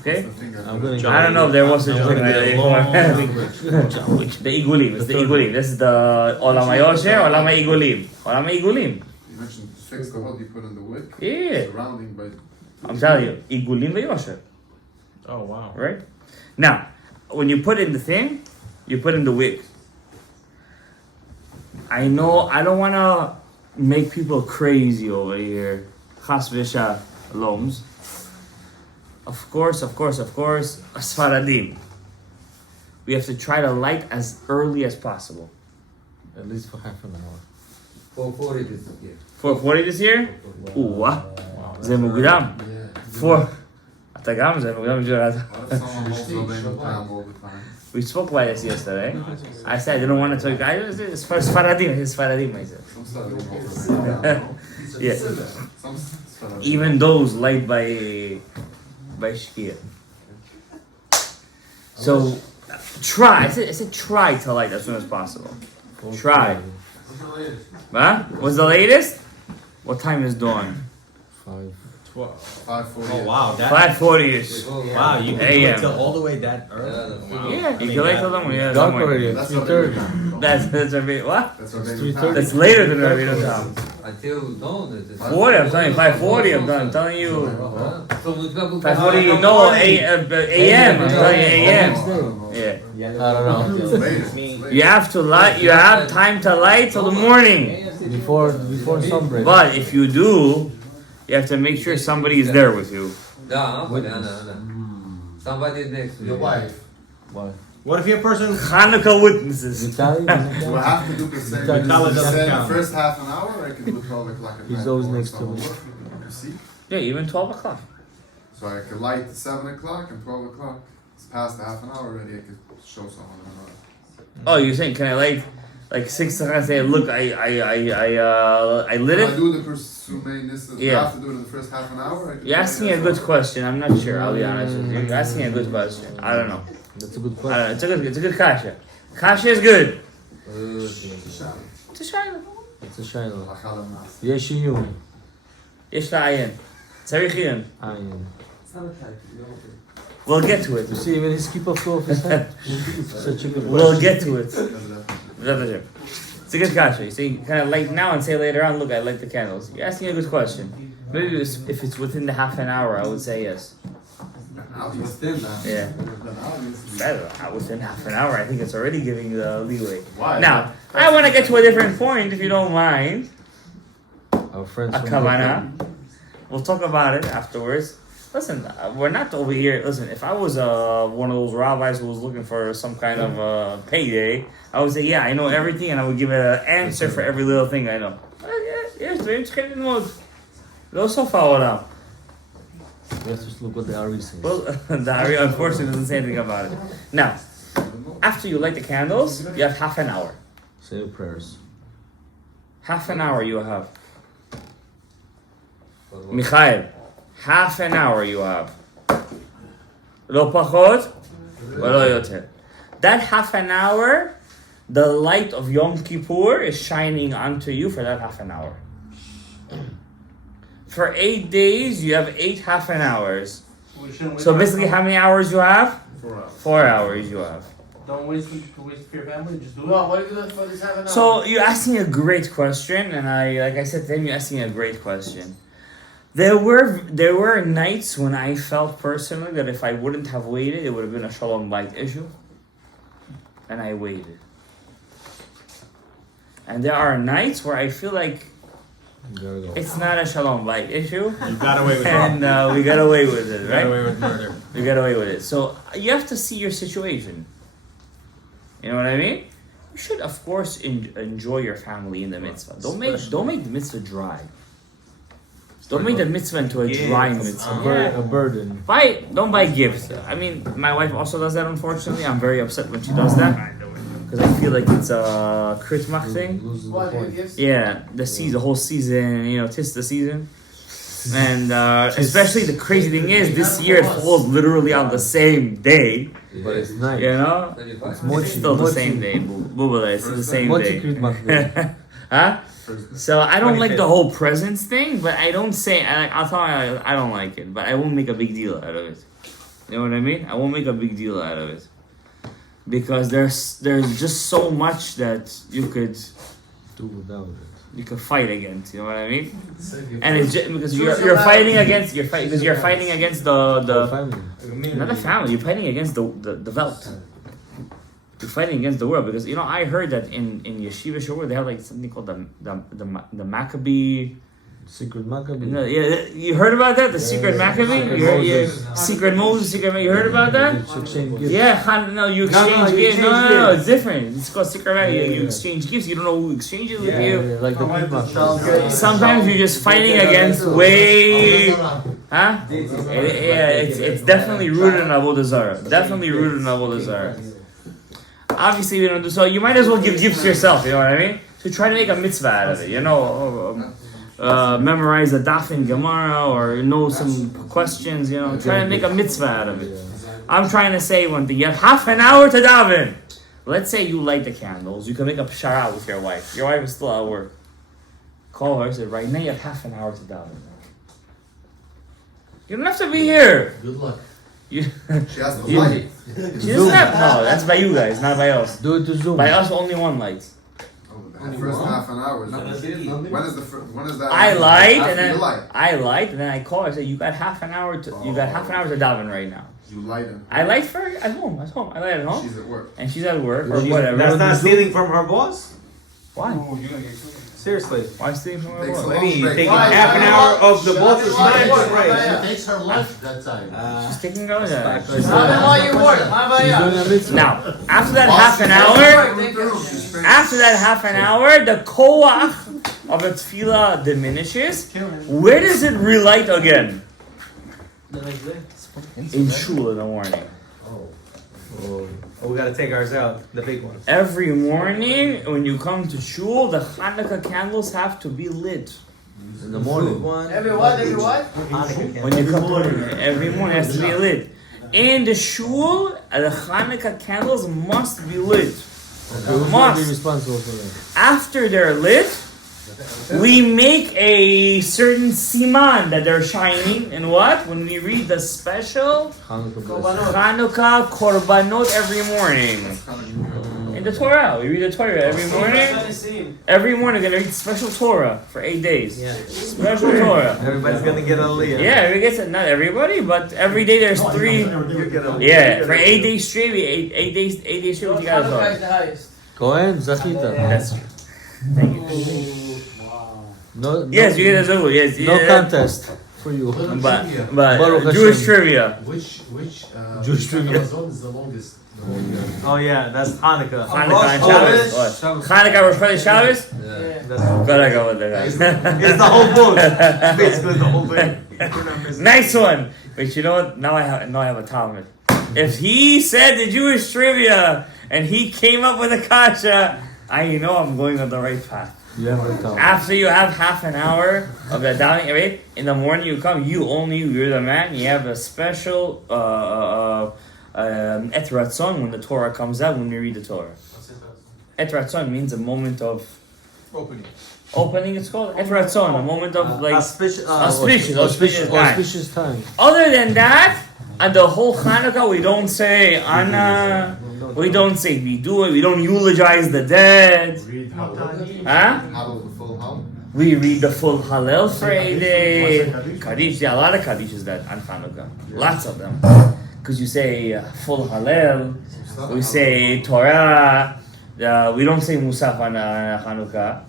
Okay? That's the thing I'm gonna I don't know if there was a I'm joke. gonna get The Igulim. It's the Igulim. This is the Olam HaYosher, Olam HaIgulim. Olam HaIgulim. You mentioned fix the hole you put in the wick. Yeah. Surrounding by. I'm telling you. Igulim VeYosher. Oh wow. Right? Now, when you put in the thing, you put in the wick. I know I don't want to make people crazy over here. Chas v'shalom. Of course, Sfaradim. We have to try to light as early as possible. At least for half an hour. 440 this year. 4:40 this year? Wow. זה מוקדם. 4. אתה גם זה מוקדם בשבילך. What if someone holds Rabbeinu Tam all the time? We spoke about this yesterday. I said I didn't want to talk. It's for Sfaradim. It's Sfaradim, I said. Some Sfaradim hold Rabbeinu Tam. Yeah. Some Sfaradim. Even those light by Shkia. So try. I said try to light as soon as possible. Try. Huh? What's the latest? What time is dawn? 5. 5:40. Oh wow, that 5:40ish. wow, you can do AM. it till all the way that early. Wow. Yeah, I you mean, can light that- till them. Yeah, Dark somewhere. already. That's 3:30. Rabbeinu Tam. That's Rabbeinu. What? That's It's Rabbeinu 3:30. That's Tam. later than Rabbeinu Tam. Until dawn. It is. 40. I'm telling you, 5:40. I'm telling you. So multiply 5:40. No, a.m. I'm telling you, a.m. Yeah. I don't know. It's later. It's later. You have to light. You have time to light till the morning. Before sunbreak. But if you do, you have to make sure somebody is there with you. Somebody is next to you. Your wife. Why? What if you're a person? Hanukkah witnesses. Vitaly? Do I have to do the same? Vitaly You doesn't said count. the first half an hour, or I can do 12 o'clock at He's night always before next to someone me. works. You see? Yeah, even 12 o'clock. So I could light at 7 o'clock and 12 o'clock. It's past the half an hour already. I could show someone. Oh, you're saying can I light like 6 o'clock and say, look, I lit If I it? do the pursumainess, do I Yeah. have to do it in the first half an hour? I could You're do it asking a as good well. question. I'm not sure. I'll be honest with you. You're asking a good question. I don't know. That's a good I question. don't know. It's a good kasha. Kasha is good. It's a shayla. It's a shayla. Achal Nas. יש עיון. יש לה עיין. צריך עיין. עיון. We'll get to it. You see, even his kippah flew off his head. Such a good We'll question. get to it. It's a good kasha. You see, you kind of light now and say later on, look, I light the candles. You're asking a good question. Maybe if it's within the half an hour, I would say yes. Within that. Yeah. Better, within half an hour, I think it's already giving you the leeway. Why? Now, I want to get to a different point, if you don't mind. Our friends A from kavana. We'll talk about it afterwards. Listen, we're not over here. Listen, if I was one of those rabbis who was looking for some kind of payday, I would say, yeah, I know everything, and I would give an answer for every little thing I know. Yes, very interesting mode. Go so far now. We have to look what the Ari says. Well, the Ari unfortunately doesn't say anything about it. Now, after you light the candles, you have half an hour. Say your prayers. Half an hour you have. Mikhail, half an hour you have. לא פחות ולא יותר. That half an hour, the light of Yom Kippur is shining onto you for that half an hour. For 8 days, you have 8 half an hours. So basically, how many hours you have? 4 hours. 4 hours you have. Don't waste for your family. Just do it. Well, why do you do that for this half an hour? So you're asking a great question, and like I said to him, you're asking a great question. There were nights when I felt personally that if I wouldn't have waited, it would have been a shalom bait issue, and I waited. And there are nights where I feel like You gotta go. it's not a shalom bait issue, You got away with it. and we got away with it, You got right? away with murder. We got away with it. So you have to see your situation. You know what I mean? You should, of course, enjoy your family in the mitzvah. Don't make the mitzvah dry. Don't make the mitzvah into a dry mitzvah. A burden. Don't buy gifts. I mean, my wife also does that. Unfortunately, I'm very upset when she does that because I feel like it's a kritmach thing. Loses the What, point. gifts? Yeah, the whole season. Tis the season. And especially the crazy thing is, this year it falls literally on the same day. But it's nice. You know, it's still the same day. Bubala, it's the same What's day. the kritmach? Huh? So I don't like the whole presents thing, but I don't say I'll tell you I don't like it, but I won't make a big deal out of it. You know what I mean? I won't make a big deal out of it. Because there's just so much that you could fight against. You know what I mean? And it's just because you're fighting against the not the family. You're fighting against the Welt. You're fighting against the world because I heard that in Yeshiva Shore they have like something called the Maccabee. Secret Maccabee. No, yeah, you heard about that? The secret Maccabee? Secret Moses, you heard about that? Yeah, you exchange gifts. No, it's different. It's called secret Maccabee. You exchange gifts. You don't know who exchanges with you. Like the people. Sometimes you're just fighting against it's definitely rooted in Avodah Zarah. Definitely rooted in Avodah Zarah. Obviously, we don't do so. You might as well give gifts to yourself. You know what I mean? So try to make a mitzvah out of it. Memorize a daf in Gemara or know some questions, try to make a mitzvah out of it. I'm trying to say one thing, you have half an hour to daven. Let's say you light the candles, you can make a pshara with your wife. Your wife is still at work. Call her, say, right now you have half an hour to daven. You don't have to be here. Good luck. She has to light. She doesn't have, no, that's by you guys, not by us. Do it to Zoom. By us, only one light. The first half an hour. When is that? I light After and then you light. I light and then I call her. I say you got half an hour to daven right now. You light it. I light for her at home. I light at home. She's at work. And she's at work or whatever. That's not stealing from her boss? Why? Seriously. Why stealing from her Takes boss? a I long mean, break. taking half an hour of the boss's time to pray. It takes her lunch that time. She's taking out that. While you work, Now, after that half an hour, the koach of the tefillah diminishes. Where does it relight again? In shul in the morning. Oh, we gotta take ours out, the big ones. Every morning when you come to shul, the Chanukah candles have to be lit. In the morning. Every what? When you come every morning it has to be lit. In the shul, the Chanukah candles must be lit. Who's going to be responsible for that? After they're lit, we make a certain siman that they're shining. And what? When we read the special Chanukah Korbanot every morning. In the Torah. We read the Torah every morning. Every morning we're going to read special Torah for 8 days. Special Torah. Everybody's gonna get a Aliyah. Yeah, not everybody, but every day there's 3. Yeah, for 8 days straight, 8 days straight we got Torah. Cohen, Zachita. That's true. Thank you. No, Yes, you get a Zulu. Yes, no contest for you. But Baruch Jewish Hashem. trivia. Which Jewish trivia. Amazon is the longest? The whole year. Oh yeah, that's Hanukkah. Hanukkah and Shabbos. What? Hanukkah, Rosh Chodesh, Shabbos. Gotta go with that. It's the whole book. It's basically the whole thing. Nice one. But you know what? Now I have a Talmud. If he said the Jewish trivia and he came up with a kasha, I know I'm going on the right path. Yeah, After you have half an hour of the davening, right? In the morning you come, you're the man. You have a special et ratzon when the Torah comes out, when you read the Torah. Et ratzon means a moment of opening. It's called et ratzon, a moment of like auspicious time. Other than that, and the whole Chanukah, we don't say Anna. We don't say we do it. We don't eulogize the dead. Huh? We read the full Hallel for 8 days. Kaddish, a lot of Kaddish is that on Hanukkah. Lots of them. Because you say full Hallel. We say Torah. We don't say Musaf on Hanukkah.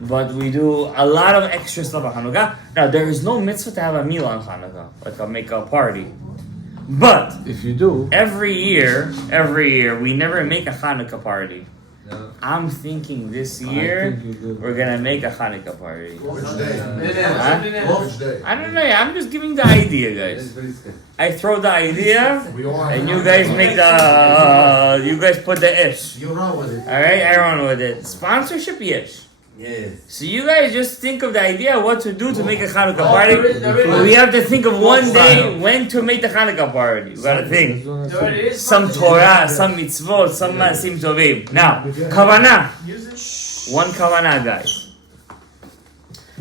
But we do a lot of extra stuff on Hanukkah. Now, there is no mitzvah to have a meal on Hanukkah. Like make a party. But if you do, every year, we never make a Hanukkah party. No. I'm thinking this year we're gonna make a Hanukkah party. Which day? Huh? Which day? I don't know. I'm just giving the idea, guys. I throw the idea, and you guys make the. You guys put the ish. You run with it. All right, I run with it. Sponsorship, ish. Yes. So you guys just think of the idea what to do to make a Hanukkah party. We have to think of one day when to make the Hanukkah party. We gotta think. Some Torah, some mitzvot, some masim tovim. Now, kavanah. One kavanah, guys.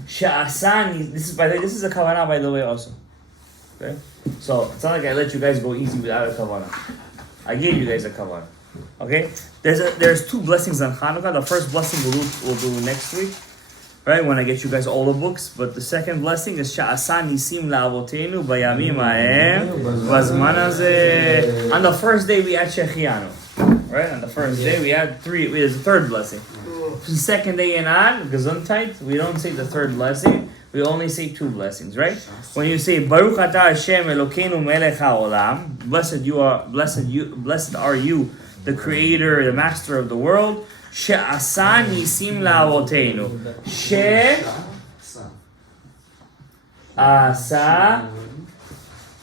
Sha'asani. This is a kavanah, by the way, also. Okay. So it's not like I let you guys go easy without a kavanah. I gave you guys a kavanah. Okay? There's 2 blessings on Hanukkah. The first blessing we'll do next week, right? When I get you guys all the books. But the second blessing is Sha'asa Nisim La'avotenu Bayamim Ha'em Bazman Hazeh. On the first day we had Shechianu. Right? On the first day we had 3. There's a third blessing. The second day and on, Gesundheit, we don't say the third blessing. We only say 2 blessings, right? When you say Baruch Atah Hashem Elokeinu Melech HaOlam, blessed are you, the Creator, the Master of the world. She'asa Nisim La'avotenu.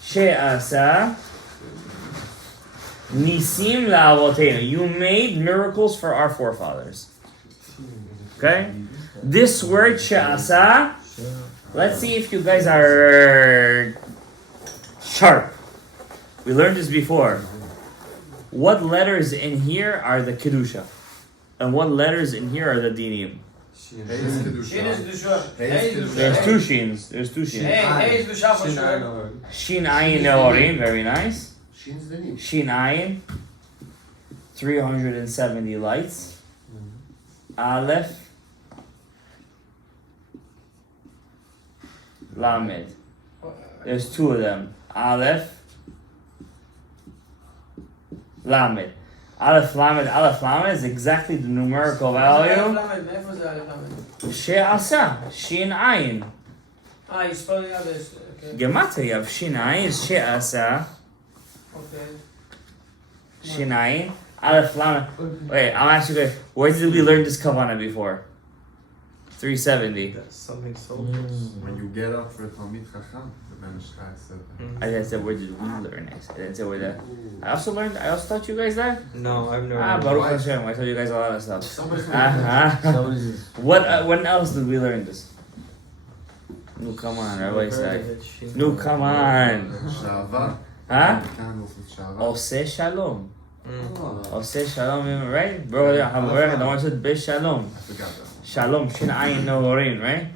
She'asa Nisim La'avotenu. You made miracles for our forefathers. Okay? This word She'asa, let's see if you guys are sharp. We learned this before. What letters in here are the Kedusha? And what letters in here are the Dinim? Hey is Kedusha. There's 2 sheens. There's 2 sheens. Hey is Kedusha for sure. Shin Ayin Nehorim, very nice. Shin's the name. Shin Ayin, 370 lights. Aleph, Lamed. There's 2 of them. Aleph, Lamed. Aleph Lamed is exactly the numerical value. She'asa, Shin Ayin. You're spelling out this. Okay. Gematria, you have Shin Ayin, She'asa, Okay. Shin Ayin, Aleph Lamed. Wait, I'm actually going. Where did we learn this kavanah before? 370. That's something so When you get up for Talmid Chacham, the Ben Ishchai said that. I didn't say where did we learn it. I didn't say where that. I also taught you guys that. No, I've never. Baruch Hashem. I told you guys a lot of stuff. Somebody's What? When else did we learn this? No, come on, Rabbi Isaac. No, come on. Shava. Huh? Candles with Shava. Oseh Shalom. Oh, Oseh Shalom, right? Bro, the one said Be Shalom. I forgot that one. Shalom, Shin Ayin Nehorim, right?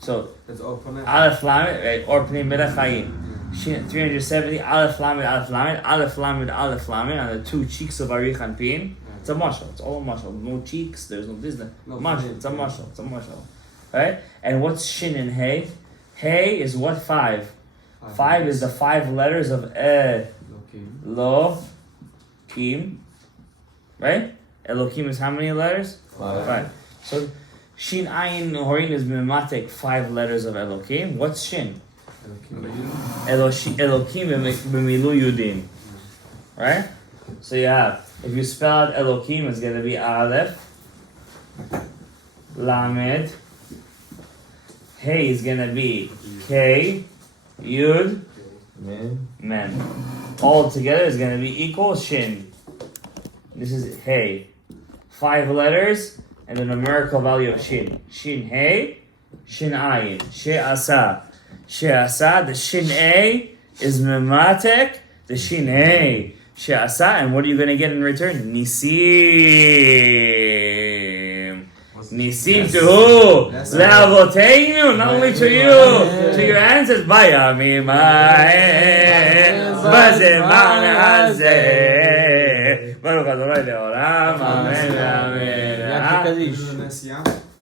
So, It's open. Aleph Lamed, right? Or Pnei Melech Hayim. Shin 370, Aleph Lamed, Aleph Lamed, Aleph Lamed, Aleph Lamed, on the 2 cheeks of Arich and Pin. It's a mashal. It's all a mashal. No cheeks. There's no this. Mashal. It's a mashal. It's a mashal. Right? And what's Shin and Hey? Hey is what 5? 5 is the 5 letters of Elohim. Right? Elohim is how many letters? 5. So Shin Ayin Horin is mimatic 5 letters of Elohim. What's Shin? Elohim b'milu Yudin. Right? So you have, if you spell out Elohim, it's going to be Aleph, Lamed, Hey is going to be K, Yud, Men. All together is going to be equal Shin. This is Hey. 5 letters and the numerical value of Shin. Shin Hey, Shin Ayin, She'asa. She'asa, the Shin A is Mematek, the Shin A. She'asa, and what are you going to get in return? Nisim. Nisim to who? Le'avoteinu, not only to you, to your ancestors. Bayamim ha'em, bazeman hazeh. Baruch Adonai le'olam, amen, amen. Kaddish.